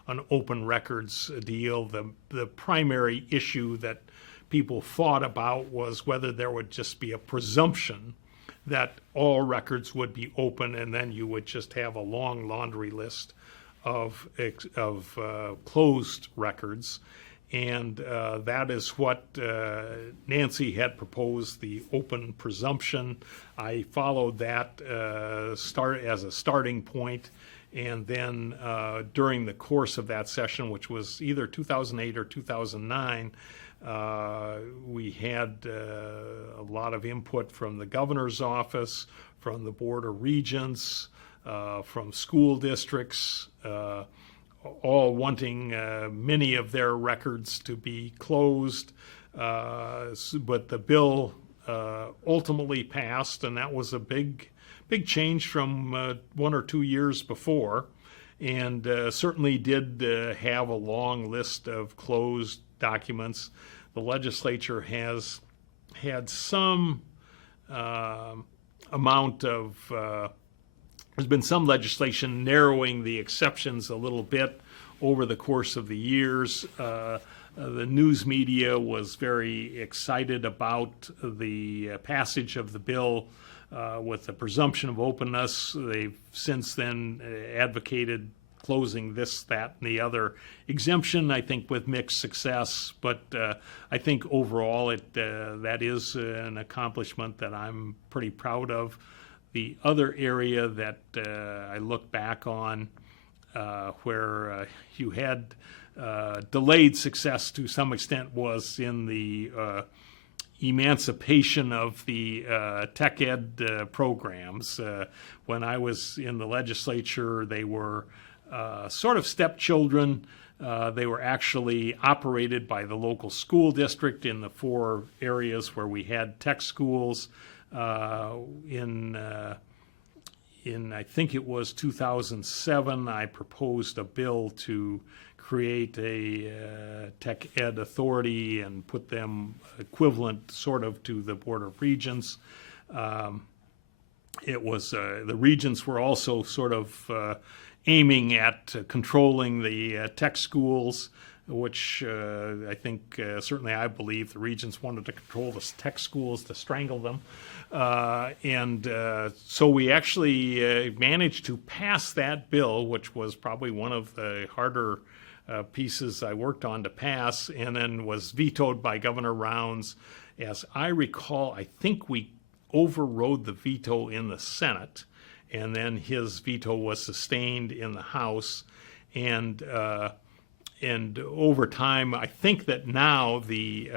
an open records deal. The primary issue that people fought about was whether there would just be a presumption that all records would be open, and then you would just have a long laundry list of closed records. And that is what Nancy had proposed, the open presumption. I followed that as a starting point, and then during the course of that session, which was either 2008 or 2009, we had a lot of input from the governor's office, from the Board of Regents, from school districts, all wanting many of their records to be closed. But the bill ultimately passed, and that was a big change from 1 or 2 years before, and certainly did have a long list of closed documents. The legislature has had some amount of there's been some legislation narrowing the exceptions a little bit over the course of the years. The news media was very excited about the passage of the bill with the presumption of openness. They've since then advocated closing this, that, and the other exemption, I think with mixed success. But I think overall that is an accomplishment that I'm pretty proud of. The other area that I look back on where you had delayed success to some extent was in the emancipation of the tech ed programs. When I was in the legislature, they were sort of stepchildren. They were actually operated by the local school district in the 4 areas where we had tech schools. In I think it was 2007, I proposed a bill to create a tech ed authority and put them equivalent sort of to the Board of Regents. It was the regents were also sort of aiming at controlling the tech schools, which I think certainly I believe the regents wanted to control the tech schools, to strangle them. So we actually managed to pass that bill, which was probably one of the harder pieces I worked on to pass, and then was vetoed by Governor Rounds. As I recall, I think we overrode the veto in the Senate, and then his veto was sustained in the House. And over time, I think that now the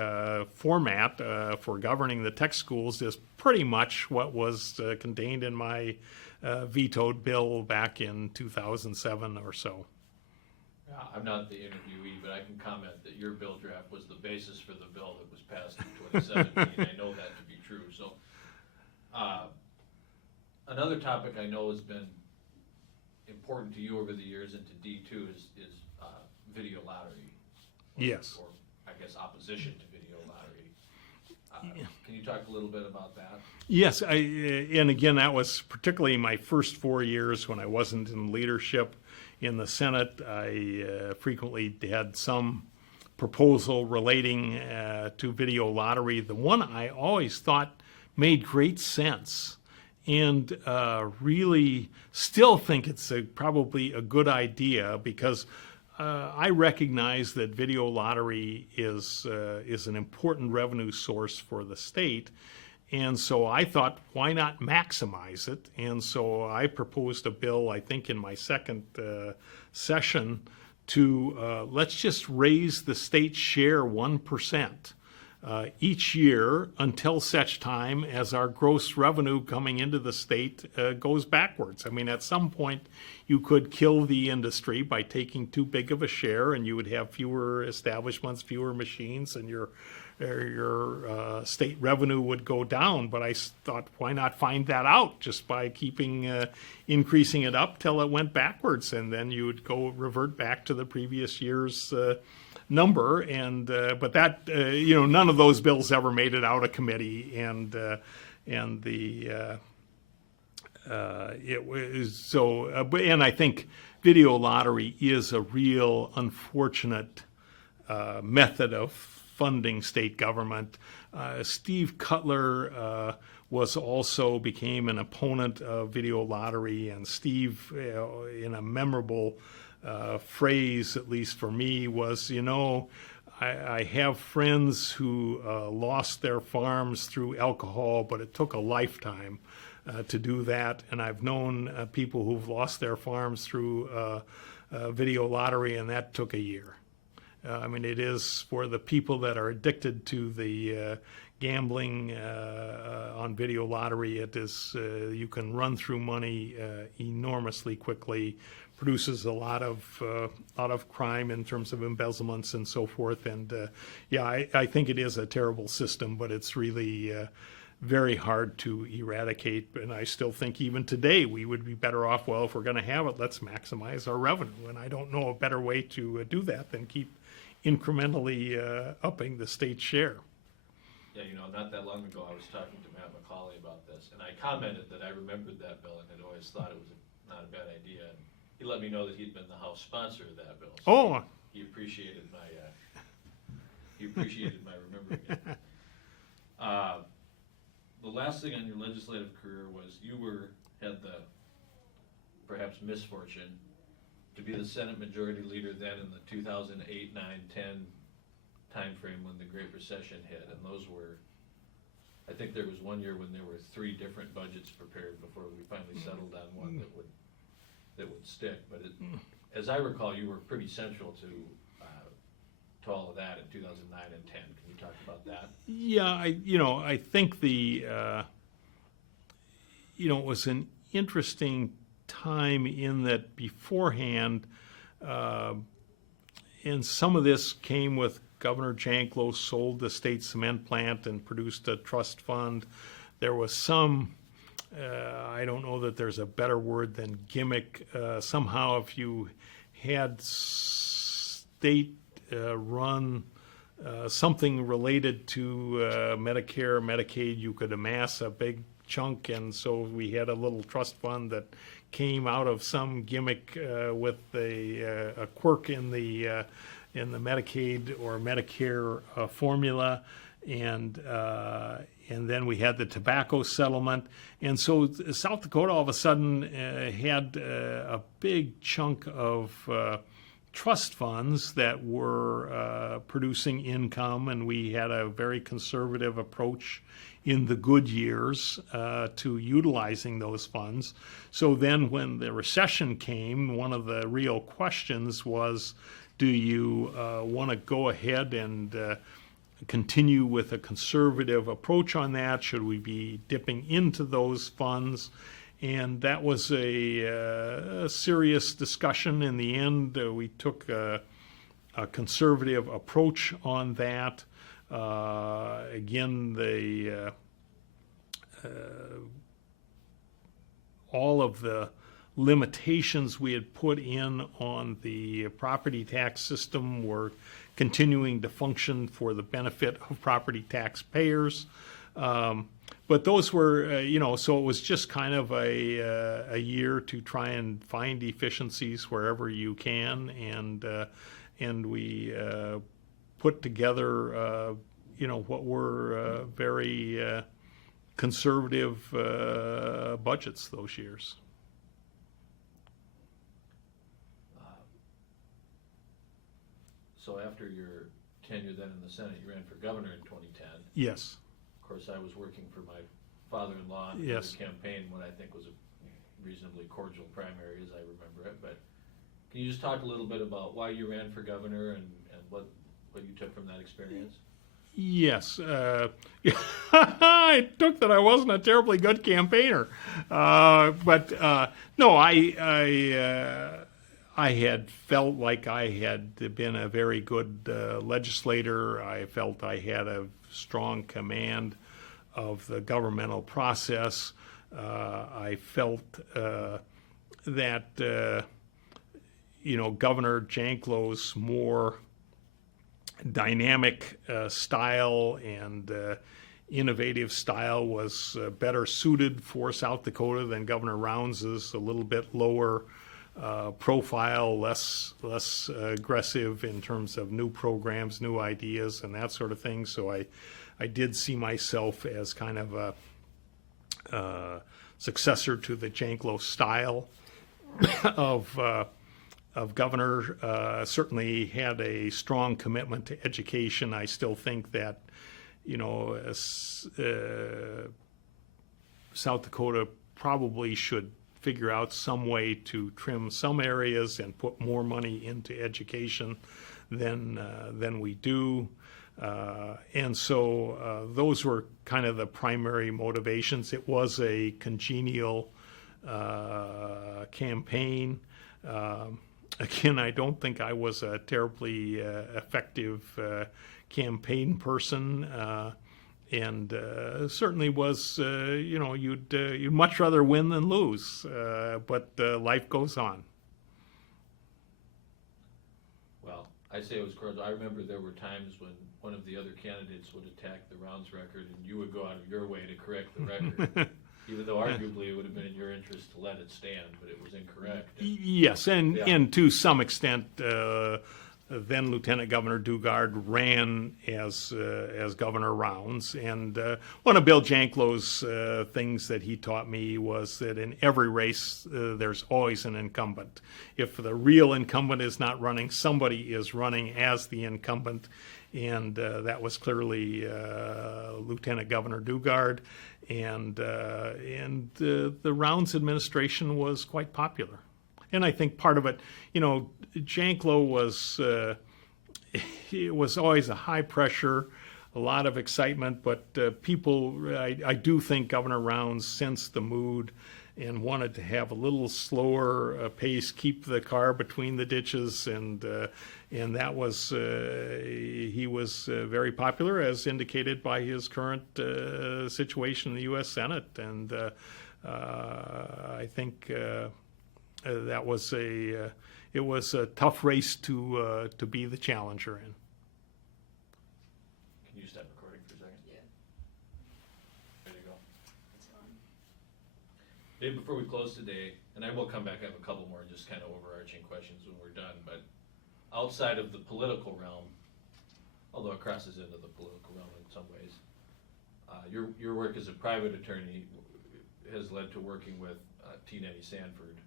format for governing the tech schools is pretty much what was contained in my vetoed bill back in 2007 or so. I'm not the interviewee, but I can comment that your bill draft was the basis for the bill that was passed in 2017. I know that to be true. So another topic I know has been important to you over the years and to D2 is video lottery. Yes. Or I guess opposition to video lottery. Can you talk a little bit about that? Yes, and again, that was particularly my first 4 years when I wasn't in leadership in the Senate. I frequently had some proposal relating to video lottery. The one I always thought made great sense, and really still think it's probably a good idea, because I recognize that video lottery is an important revenue source for the state. And so I thought, why not maximize it? And so I proposed a bill, I think in my second session, to let's just raise the state share 1% each year until such time as our gross revenue coming into the state goes backwards. I mean, at some point, you could kill the industry by taking too big of a share, and you would have fewer establishments, fewer machines, and your state revenue would go down. But I thought, why not find that out just by increasing it up till it went backwards, and then you would revert back to the previous year's number. And but that none of those bills ever made it out of committee, and it was so. And I think video lottery is a real unfortunate method of funding state government. Steve Cutler became an opponent of video lottery, and Steve, in a memorable phrase, at least for me, was, I have friends who lost their farms through alcohol, but it took a lifetime to do that. And I've known people who've lost their farms through video lottery, and that took a year. I mean, it is for the people that are addicted to the gambling on video lottery. It is you can run through money enormously quickly, produces a lot of crime in terms of embezzlements and so forth. And I think it is a terrible system, but it's really very hard to eradicate. And I still think even today we would be better off, well, if we're going to have it, let's maximize our revenue. And I don't know a better way to do that than keep incrementally upping the state share. Yeah, not that long ago I was talking to Matt McCauley about this, and I commented that I remembered that bill and had always thought it was not a bad idea. And he let me know that he'd been the House sponsor of that bill. So he appreciated my remembering it. The last thing on your legislative career was you had the perhaps misfortune to be the Senate Majority Leader then in the 2008, 9, 10 timeframe when the Great Recession hit. And those were, I think there was one year when there were 3 different budgets prepared before we finally settled on one that would stick. But as I recall, you were pretty central to all of that in 2009 and 10. Can you talk about that? Yeah, I think it was an interesting time in that beforehand, and some of this came with Governor Janklow sold the state cement plant and produced a trust fund. There was some, I don't know that there's a better word than gimmick. Somehow if you had state run something related to Medicare, Medicaid, you could amass a big chunk, and so we had a little trust fund that came out of some gimmick with a quirk in the Medicaid or Medicare formula, and then we had the tobacco settlement, and so South Dakota all of a sudden had a big chunk of trust funds that were producing income, and we had a very conservative approach in the good years to utilizing those funds. So then when the recession came, one of the real questions was, do you want to go ahead and continue with a conservative approach on that? Should we be dipping into those funds? And that was a serious discussion. In the end, we took a conservative approach on that. Again, all of the limitations we had put in on the property tax system were continuing to function for the benefit of property taxpayers. But those were, so it was just kind of a year to try and find efficiencies wherever you can, and we put together, what were very conservative budgets those years. So after your tenure then in the Senate, you ran for governor in 2010. Yes. Of course, I was working for my father-in-law in Yes. the campaign, what I think was a reasonably cordial primary, as I remember it. But can you just talk a little bit about why you ran for governor and what you took from that experience? Yes. I took that I wasn't a terribly good campaigner. But no, I had felt like I had been a very good legislator. I felt I had a strong command of the governmental process. I felt that, Governor Janklow's more dynamic style and innovative style was better suited for South Dakota than Governor Rounds's, a little bit lower profile, less aggressive in terms of new programs, new ideas, and that sort of thing. So I did see myself as kind of a successor to the Janklow style of governor. Certainly had a strong commitment to education. I still think that, South Dakota probably should figure out some way to trim some areas and put more money into education than we do. And so those were kind of the primary motivations. It was a congenial campaign. Again, I don't think I was a terribly effective campaign person. And certainly was, you'd much rather win than lose, but life goes on. Well, I say it was cordial. I remember there were times when one of the other candidates would attack the Rounds record, and you would go out of your way to correct the record, even though arguably it would have been in your interest to let it stand, but it was incorrect. Yes, and to some extent, then Lieutenant Governor Dugard ran as Governor Rounds, and one of Bill Janklow's things that he taught me was that in every race there's always an incumbent. If the real incumbent is not running, somebody is running as the incumbent, and that was clearly Lieutenant Governor Dugard, and the Rounds administration was quite popular. And I think part of it, Janklow was, it was always a high pressure, a lot of excitement, but I do think Governor Rounds sensed the mood and wanted to have a little slower pace, keep the car between the ditches, and that was, he was very popular, as indicated by his current situation in the U.S. Senate, and I think that was it was a tough race to be the challenger in. Can you stop recording for a second? Yeah, There you go. it's on. Dave, before we close today, and I will come back, I have a couple more just kind of overarching questions when we're done, but outside of the political realm, although it crosses into the political realm in some ways, your work as a private attorney has led to working with Denny Sanford.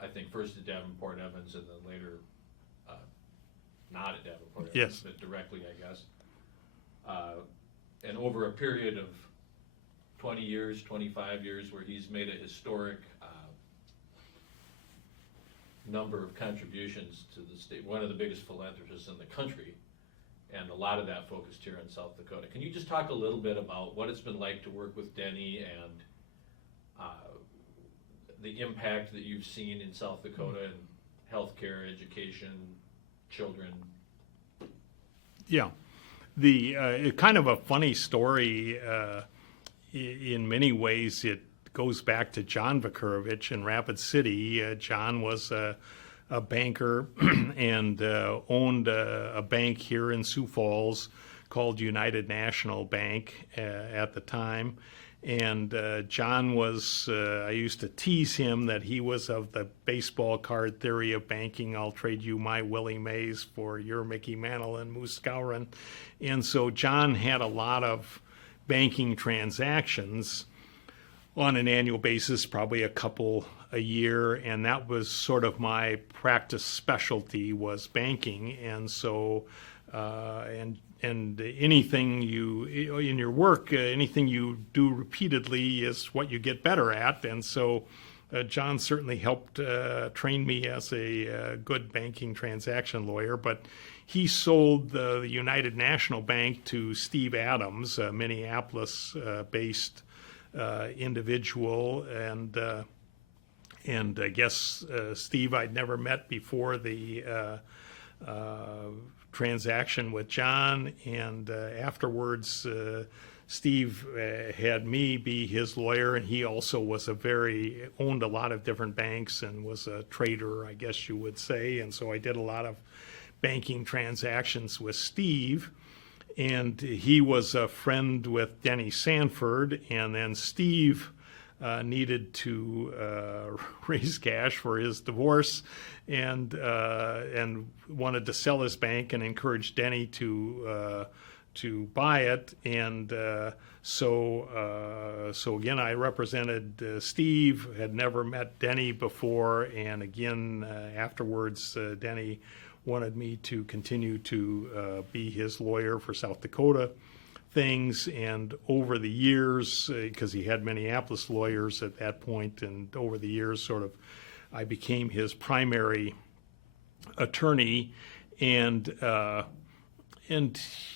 I think first at Davenport Evans and then later not at Davenport Evans, Yes. but directly, I guess. And over a period of 20 years, 25 years, where he's made a historic number of contributions to the state, one of the biggest philanthropists in the country, and a lot of that focused here in South Dakota. Can you just talk a little bit about what it's been like to work with Denny and the impact that you've seen in South Dakota in healthcare, education, children? Yeah, the kind of a funny story. In many ways, it goes back to John Vakurovich in Rapid City. John was a banker and owned a bank here in Sioux Falls called United National Bank at the time. And John was, I used to tease him that he was of the baseball card theory of banking. I'll trade you my Willie Mays for your Mickey Mantle and Moose Skowron. And so John had a lot of banking transactions on an annual basis, probably a couple a year, and that was sort of my practice specialty, was banking. And so and anything you, in your work, anything you do repeatedly is what you get better at. And so John certainly helped train me as a good banking transaction lawyer. But he sold the United National Bank to Steve Adams, a Minneapolis-based individual. And I guess Steve I'd never met before the transaction with John, and afterwards Steve had me be his lawyer, and he also was owned a lot of different banks and was a trader, I guess you would say. And so I did a lot of banking transactions with Steve, and he was a friend with Denny Sanford, and then Steve needed to raise cash for his divorce, and wanted to sell his bank and encouraged Denny to buy it. And so again, I represented Steve, had never met Denny before, and again afterwards Denny wanted me to continue to be his lawyer for South Dakota things. And over the years, because he had Minneapolis lawyers at that point, and over the years sort of I became his primary attorney. And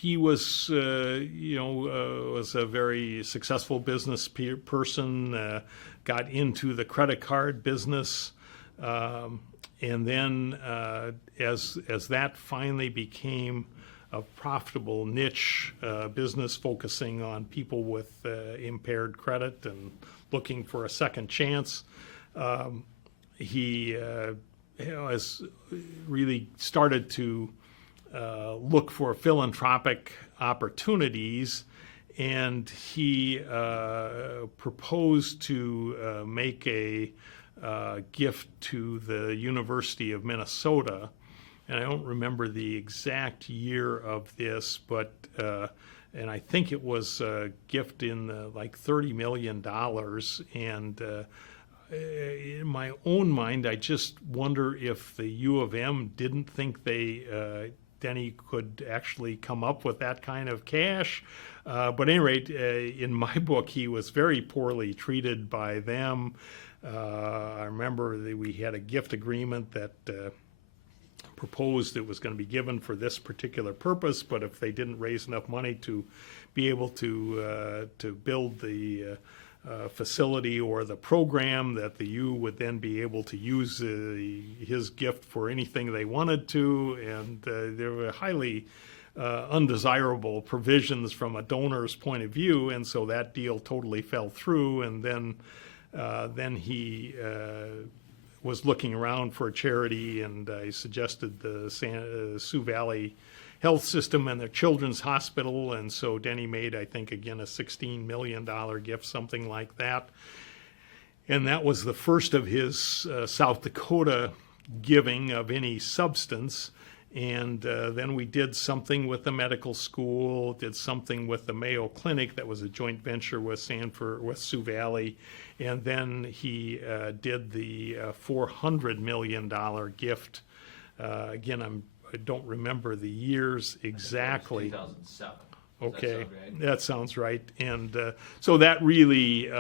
he was was a very successful business person, got into the credit card business, and then as that finally became a profitable niche business focusing on people with impaired credit and looking for a second chance, he has really started to look for philanthropic opportunities, and he proposed to make a gift to the University of Minnesota. And I don't remember the exact year of this, but and I think it was a gift in like $30 million. And in my own mind, I just wonder if the U of M didn't think Denny could actually come up with that kind of cash. But at any rate, in my book, he was very poorly treated by them. I remember that we had a gift agreement that proposed it was going to be given for this particular purpose, but if they didn't raise enough money to be able to build the facility or the program, that the U would then be able to use his gift for anything they wanted to. And there were highly undesirable provisions from a donor's point of view, and so that deal totally fell through. And then he was looking around for a charity, and I suggested the Sioux Valley Health System and the Children's Hospital. And so Denny made, I think, again, a $16 million gift, something like that. And that was the first of his South Dakota giving of any substance. And then we did something with the medical school, did something with the Mayo Clinic that was a joint venture with Sioux Valley. And then he did the $400 million gift. Again, I don't remember the years exactly. 2007. Okay, that sound right? that sounds right. And so that really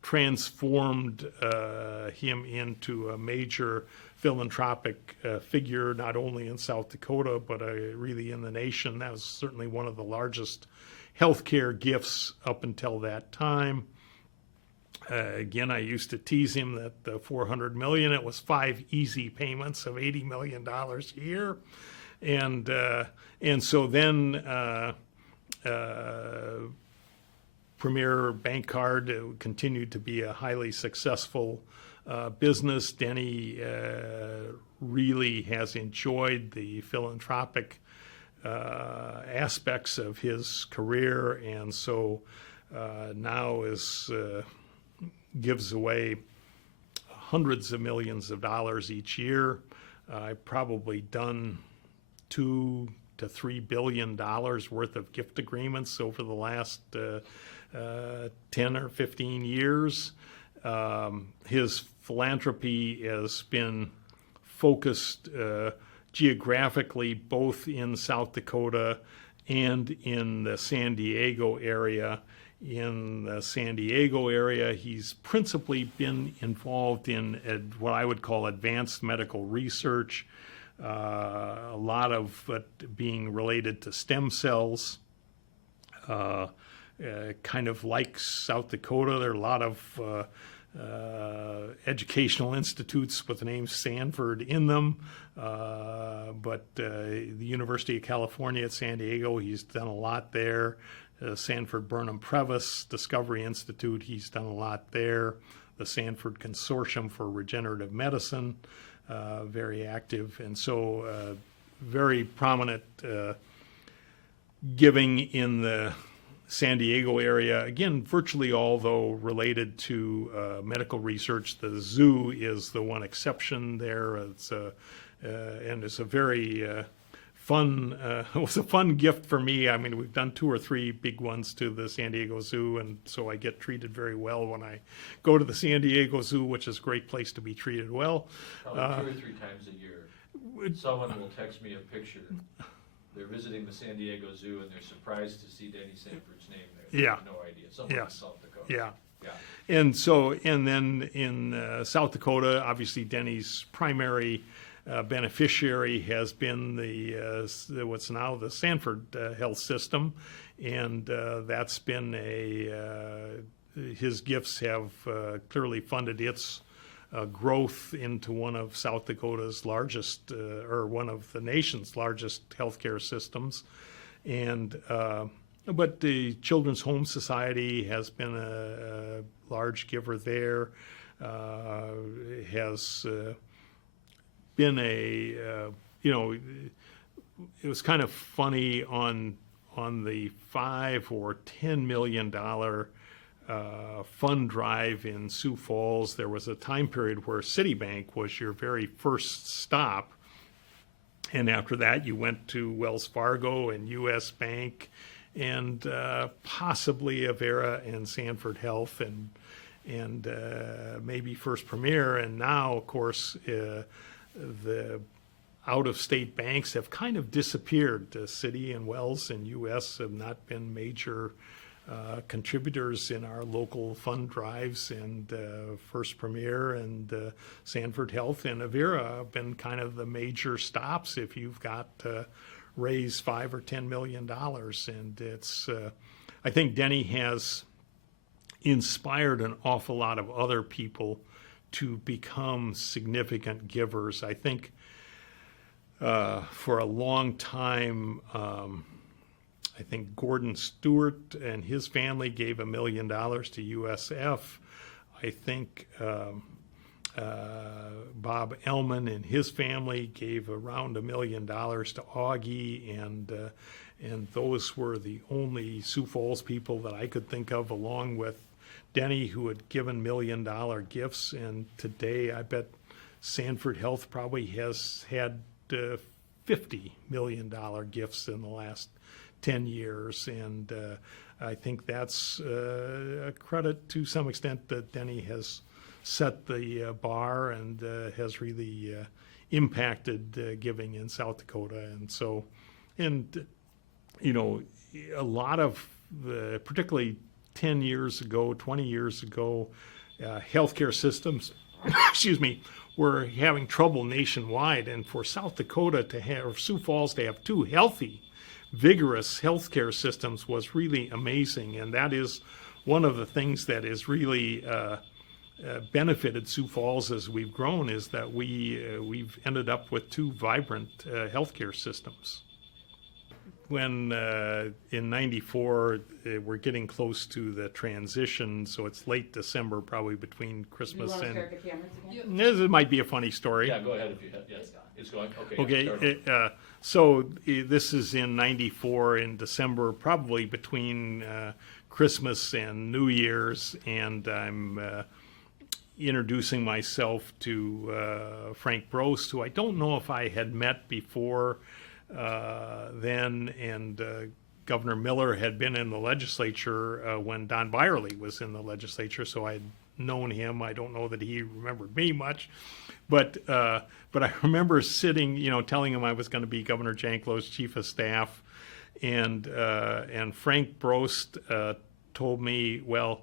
transformed him into a major philanthropic figure, not only in South Dakota, but really in the nation. That was certainly one of the largest healthcare gifts up until that time. Again, I used to tease him that the $400 million, it was 5 easy payments of $80 million a year. And so then Premier Bank Card continued to be a highly successful business. Denny really has enjoyed the philanthropic aspects of his career, and so now gives away hundreds of millions of dollars each year. I've probably done $2 to $3 billion worth of gift agreements over the last 10 or 15 years. His philanthropy has been focused geographically both in South Dakota and in the San Diego area. In the San Diego area, he's principally been involved in what I would call advanced medical research, a lot of it being related to stem cells. Kind of like South Dakota, there are a lot of educational institutes with the name Sanford in them, but the University of California at San Diego, he's done a lot there. Sanford Burnham Previs Discovery Institute, he's done a lot there. The Sanford Consortium for Regenerative Medicine, very active, and so very prominent giving in the San Diego area. Again, virtually all, though, related to medical research. The zoo is the one exception there. And it's a very fun, it was a fun gift for me. I mean, we've done 2 or 3 big ones to the San Diego Zoo, and so I get treated very well when I go to the San Diego Zoo, which is a great place to be treated well. Probably 2 or 3 times a year, someone will text me a picture. They're visiting the San Diego Zoo and they're surprised to see Denny Sanford's name there. They have no idea. Someone in South Dakota. Yeah. And so, and then in South Dakota, obviously Denny's primary beneficiary has been the what's now the Sanford Health System, and that's been his gifts have clearly funded its growth into one of South Dakota's largest, or one of the nation's largest healthcare systems. And but the Children's Home Society has been a large giver there, has been it was kind of funny on the $5 or $10 million fund drive in Sioux Falls. There was a time period where Citibank was your very first stop, and after that you went to Wells Fargo and U.S. Bank and possibly Avera and Sanford Health and maybe First Premier. And now, of course, the out-of-state banks have kind of disappeared. Citi and Wells and U.S. have not been major contributors in our local fund drives, and First Premier and Sanford Health and Avera have been kind of the major stops if you've got to raise $5 or $10 million. And it's, I think Denny has inspired an awful lot of other people to become significant givers. I think for a long time, I think Gordon Stewart and his family gave $1 million to USF. I think Bob Ellman and his family gave around $1 million to Augie, and those were the only Sioux Falls people that I could think of, along with Denny, who had given $1 million gifts. And today, I bet Sanford Health probably has had $50 million gifts in the last 10 years, and I think that's a credit to some extent that Denny has set the bar and has really impacted giving in South Dakota. And so, and a lot of particularly 10 years ago, 20 years ago, healthcare systems, excuse me, were having trouble nationwide, and for South Dakota to have, or Sioux Falls to have 2 healthy, vigorous healthcare systems was really amazing. And that is one of the things that has really benefited Sioux Falls as we've grown, is that we've ended up with 2 vibrant healthcare systems. When in '94 we're getting close to the transition, so it's late December, probably between Christmas and. Start the cameras again? This might be a funny story. Yeah, go ahead if you have, yes. It's going, okay. Okay, start. this is in '94 in December, probably between Christmas and New Year's, and I'm introducing myself to Frank Brost, who I don't know if I had met before then, and Governor Miller had been in the legislature when Don Byerly was in the legislature, so I had known him. I don't know that he remembered me much, but I remember sitting, telling him I was going to be Governor Janklow's chief of staff, and Frank Brost told me, well,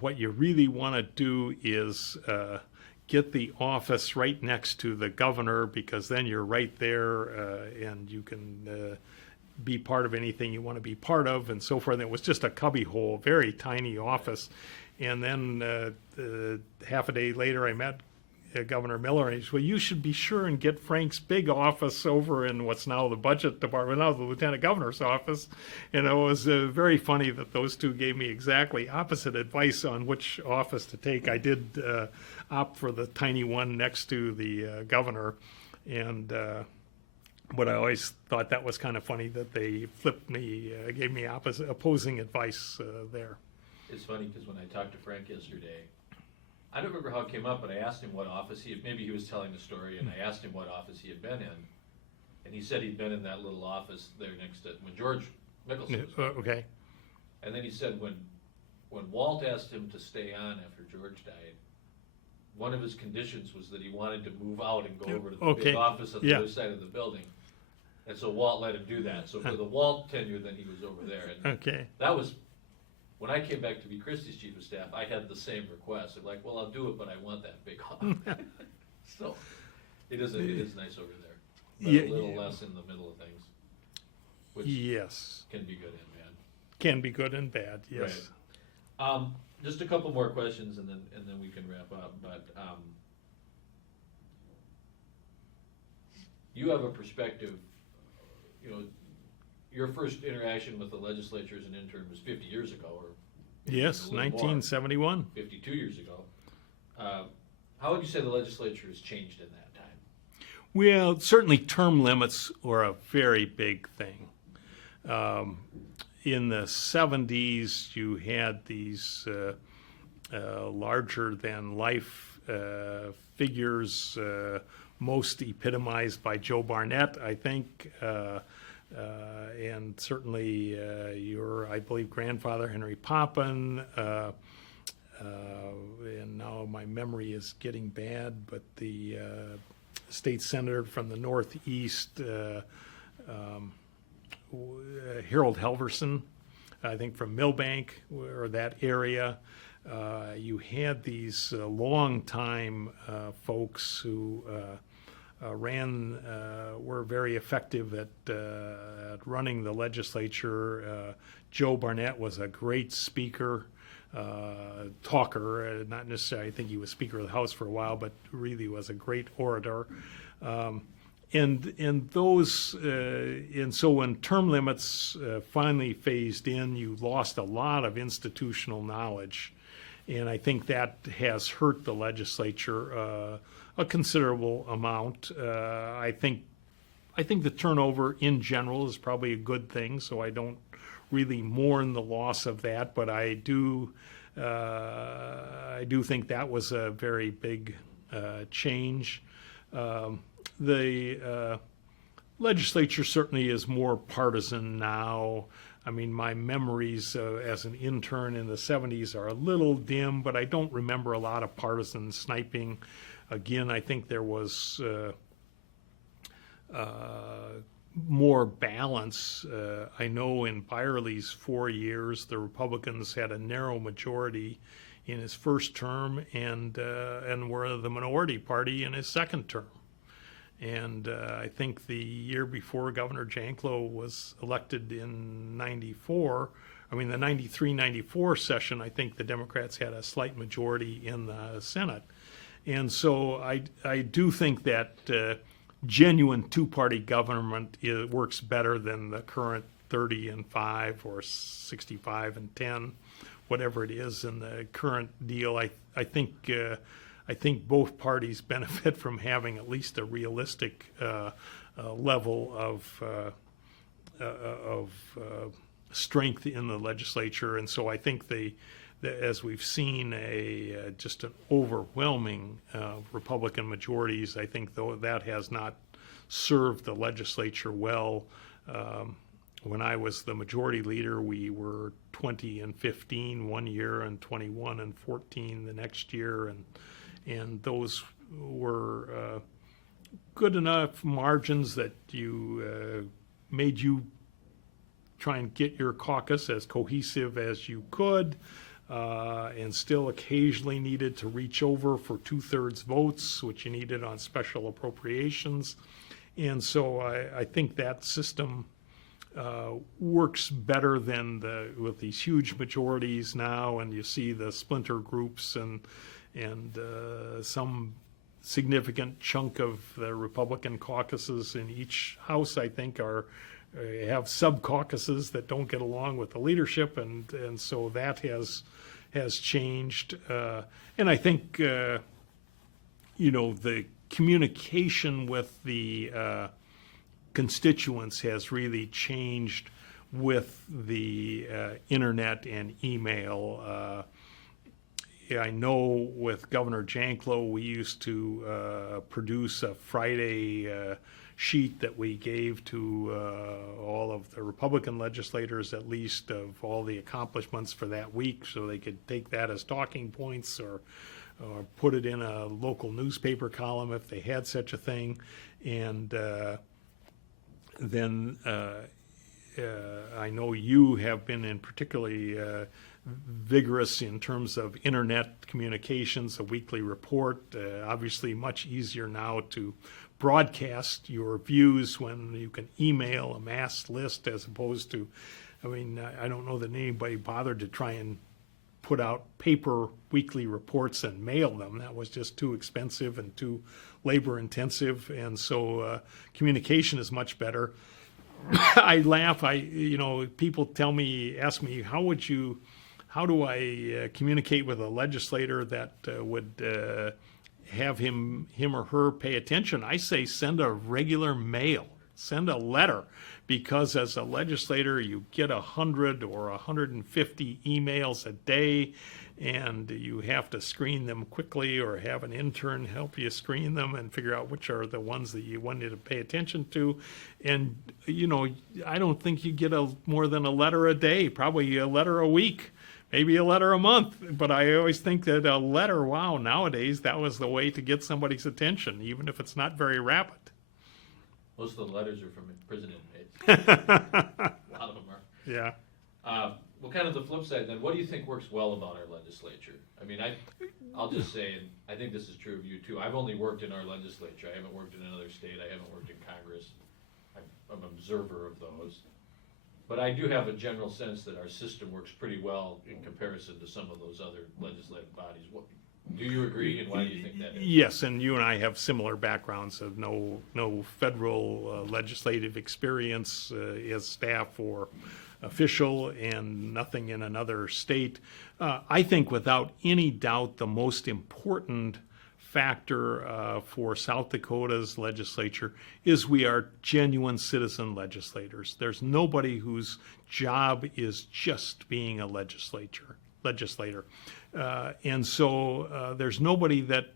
what you really want to do is get the office right next to the governor, because then you're right there and you can be part of anything you want to be part of, and so forth. And it was just a cubbyhole, very tiny office. And then half a day later, I met Governor Miller, and he said, well, you should be sure and get Frank's big office over in what's now the budget department, now the lieutenant governor's office. And it was very funny that those two gave me exactly opposite advice on which office to take. I did opt for the tiny one next to the governor, and but I always thought that was kind of funny that they flipped me, gave me opposing advice there. It's funny because when I talked to Frank yesterday, I don't remember how it came up, but I asked him what office maybe he was telling the story, and I asked him what office he had been in, and he said he'd been in that little office there next to, when George Mickelson was okay. And then he said when Walt asked him to stay on after George died, one of his conditions was that he wanted to move out and go over to the big office on the other side of the building. And so Walt let him do that. So for the Walt tenure, then he was over there. And that was, when I came back to be Christie's chief of staff, I had the same request. I'm like, well, I'll do it, but I want that big office. So it is nice over there. But a little less in the middle of things. Which can be good and bad. Can be good and bad, yes. Right. Just a couple more questions, and then we can wrap up. But you have a perspective. Your first interaction with the legislature as an intern was 50 years ago, or yes, 1971. 52 years ago. How would you say the legislature has changed in that time? Well, certainly term limits were a very big thing. In the 70s, you had these larger-than-life figures, most epitomized by Joe Barnett, I think, and certainly your, I believe, grandfather, Henry Poppin, and now my memory is getting bad, but the state senator from the Northeast, Harold Helverson, I think from Millbank, or that area. You had these long-time folks who were very effective at running the legislature. Joe Barnett was a great speaker, talker, not necessarily, I think he was Speaker of the House for a while, but really was a great orator. And so when term limits finally phased in, you lost a lot of institutional knowledge, and I think that has hurt the legislature a considerable amount. I think the turnover in general is probably a good thing, so I don't really mourn the loss of that, but I do think that was a very big change. The legislature certainly is more partisan now. I mean, my memories as an intern in the 70s are a little dim, but I don't remember a lot of partisan sniping. Again, I think there was more balance. I know in Byerly's 4 years, the Republicans had a narrow majority in his first term and were the minority party in his second term. And I think the year before Governor Janklow was elected in '94, the 93-94 session, I think the Democrats had a slight majority in the Senate. And so I do think that genuine two-party government works better than the current 30-5 or 65-10, whatever it is in the current deal. I think I think both parties benefit from having at least a realistic level of strength in the legislature, and so I think as we've seen just an overwhelming Republican majorities, I think though that has not served the legislature well. When I was the majority leader, we were 20 and 15 one year and 21 and 14 the next year, and those were good enough margins that made you try and get your caucus as cohesive as you could, and still occasionally needed to reach over for 2/3 votes, which you needed on special appropriations. And so I think that system works better than with these huge majorities now, and you see the splinter groups and some significant chunk of the Republican caucuses in each house, I think, have sub-caucuses that don't get along with the leadership, and so that has changed. And I think, the communication with the constituents has really changed with the internet and email. I know with Governor Janklow, we used to produce a Friday sheet that we gave to all of the Republican legislators, at least, of all the accomplishments for that week, so they could take that as talking points or put it in a local newspaper column if they had such a thing. And then I know you have been in particularly vigorous in terms of internet communications, a weekly report. Obviously much easier now to broadcast your views when you can email a mass list, as opposed to, I don't know that anybody bothered to try and put out paper weekly reports and mail them. That was just too expensive and too labor intensive, and so communication is much better. I laugh. People ask me, how do I communicate with a legislator that would have him or her pay attention? I say send a regular mail, send a letter, because as a legislator you get 100 or 150 emails a day, and you have to screen them quickly or have an intern help you screen them and figure out which are the ones that you wanted to pay attention to. And I don't think you get more than a letter a day, probably a letter a week, maybe a letter a month. But I always think that a letter, wow, nowadays that was the way to get somebody's attention, even if it's not very rapid. Most of the letters are from prison inmates. A lot of them are. Yeah. Well, kind of the flip side then, what do you think works well about our legislature? I'll just say, and I think this is true of you too, I've only worked in our legislature. I haven't worked in another state. I haven't worked in Congress. I'm an observer of those. But I do have a general sense that our system works pretty well in comparison to some of those other legislative bodies. Do you agree, and why do you think that is? Yes, and you and I have similar backgrounds of no federal legislative experience as staff or official, and nothing in another state. I think without any doubt the most important factor for South Dakota's legislature is we are genuine citizen legislators. There's nobody whose job is just being a legislator. And so there's nobody that,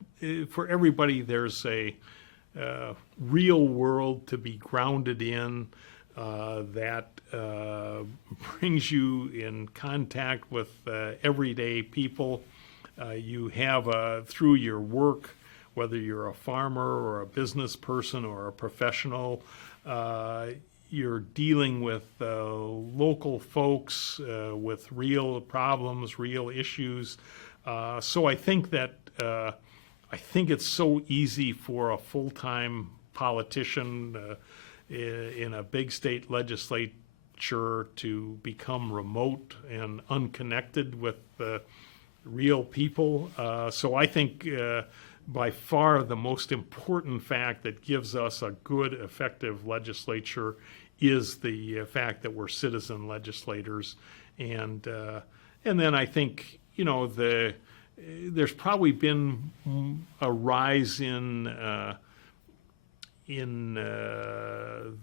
for everybody, there's a real world to be grounded in that brings you in contact with everyday people. You have, through your work, whether you're a farmer or a business person or a professional, you're dealing with local folks with real problems, real issues. So I think that it's so easy for a full-time politician in a big state legislature to become remote and unconnected with real people. So I think by far the most important fact that gives us a good, effective legislature is the fact that we're citizen legislators. And then I think, there's probably been a rise in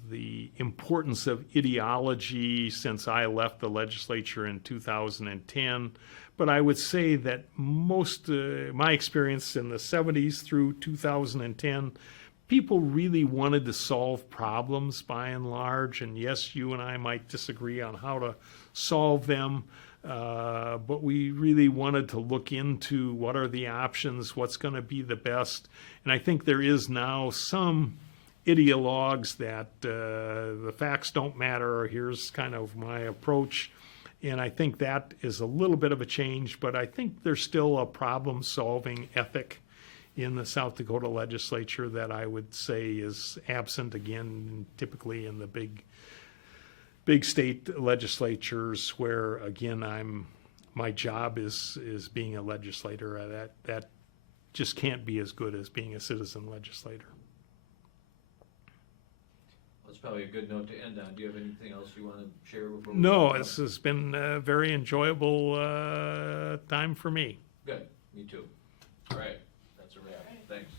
the importance of ideology since I left the legislature in 2010. But I would say that most, my experience in the 70s through 2010, people really wanted to solve problems by and large. And yes, you and I might disagree on how to solve them, but we really wanted to look into what are the options, what's going to be the best. And I think there is now some ideologues that the facts don't matter, or here's kind of my approach. And I think that is a little bit of a change, but I think there's still a problem-solving ethic in the South Dakota legislature that I would say is absent again, typically in the big state legislatures, where again my job is being a legislator. That just can't be as good as being a citizen legislator. That's probably a good note to end on. Do you have anything else you want to share before? No, this has been a very enjoyable time for me. Good, me too. All right, that's a wrap. Thanks.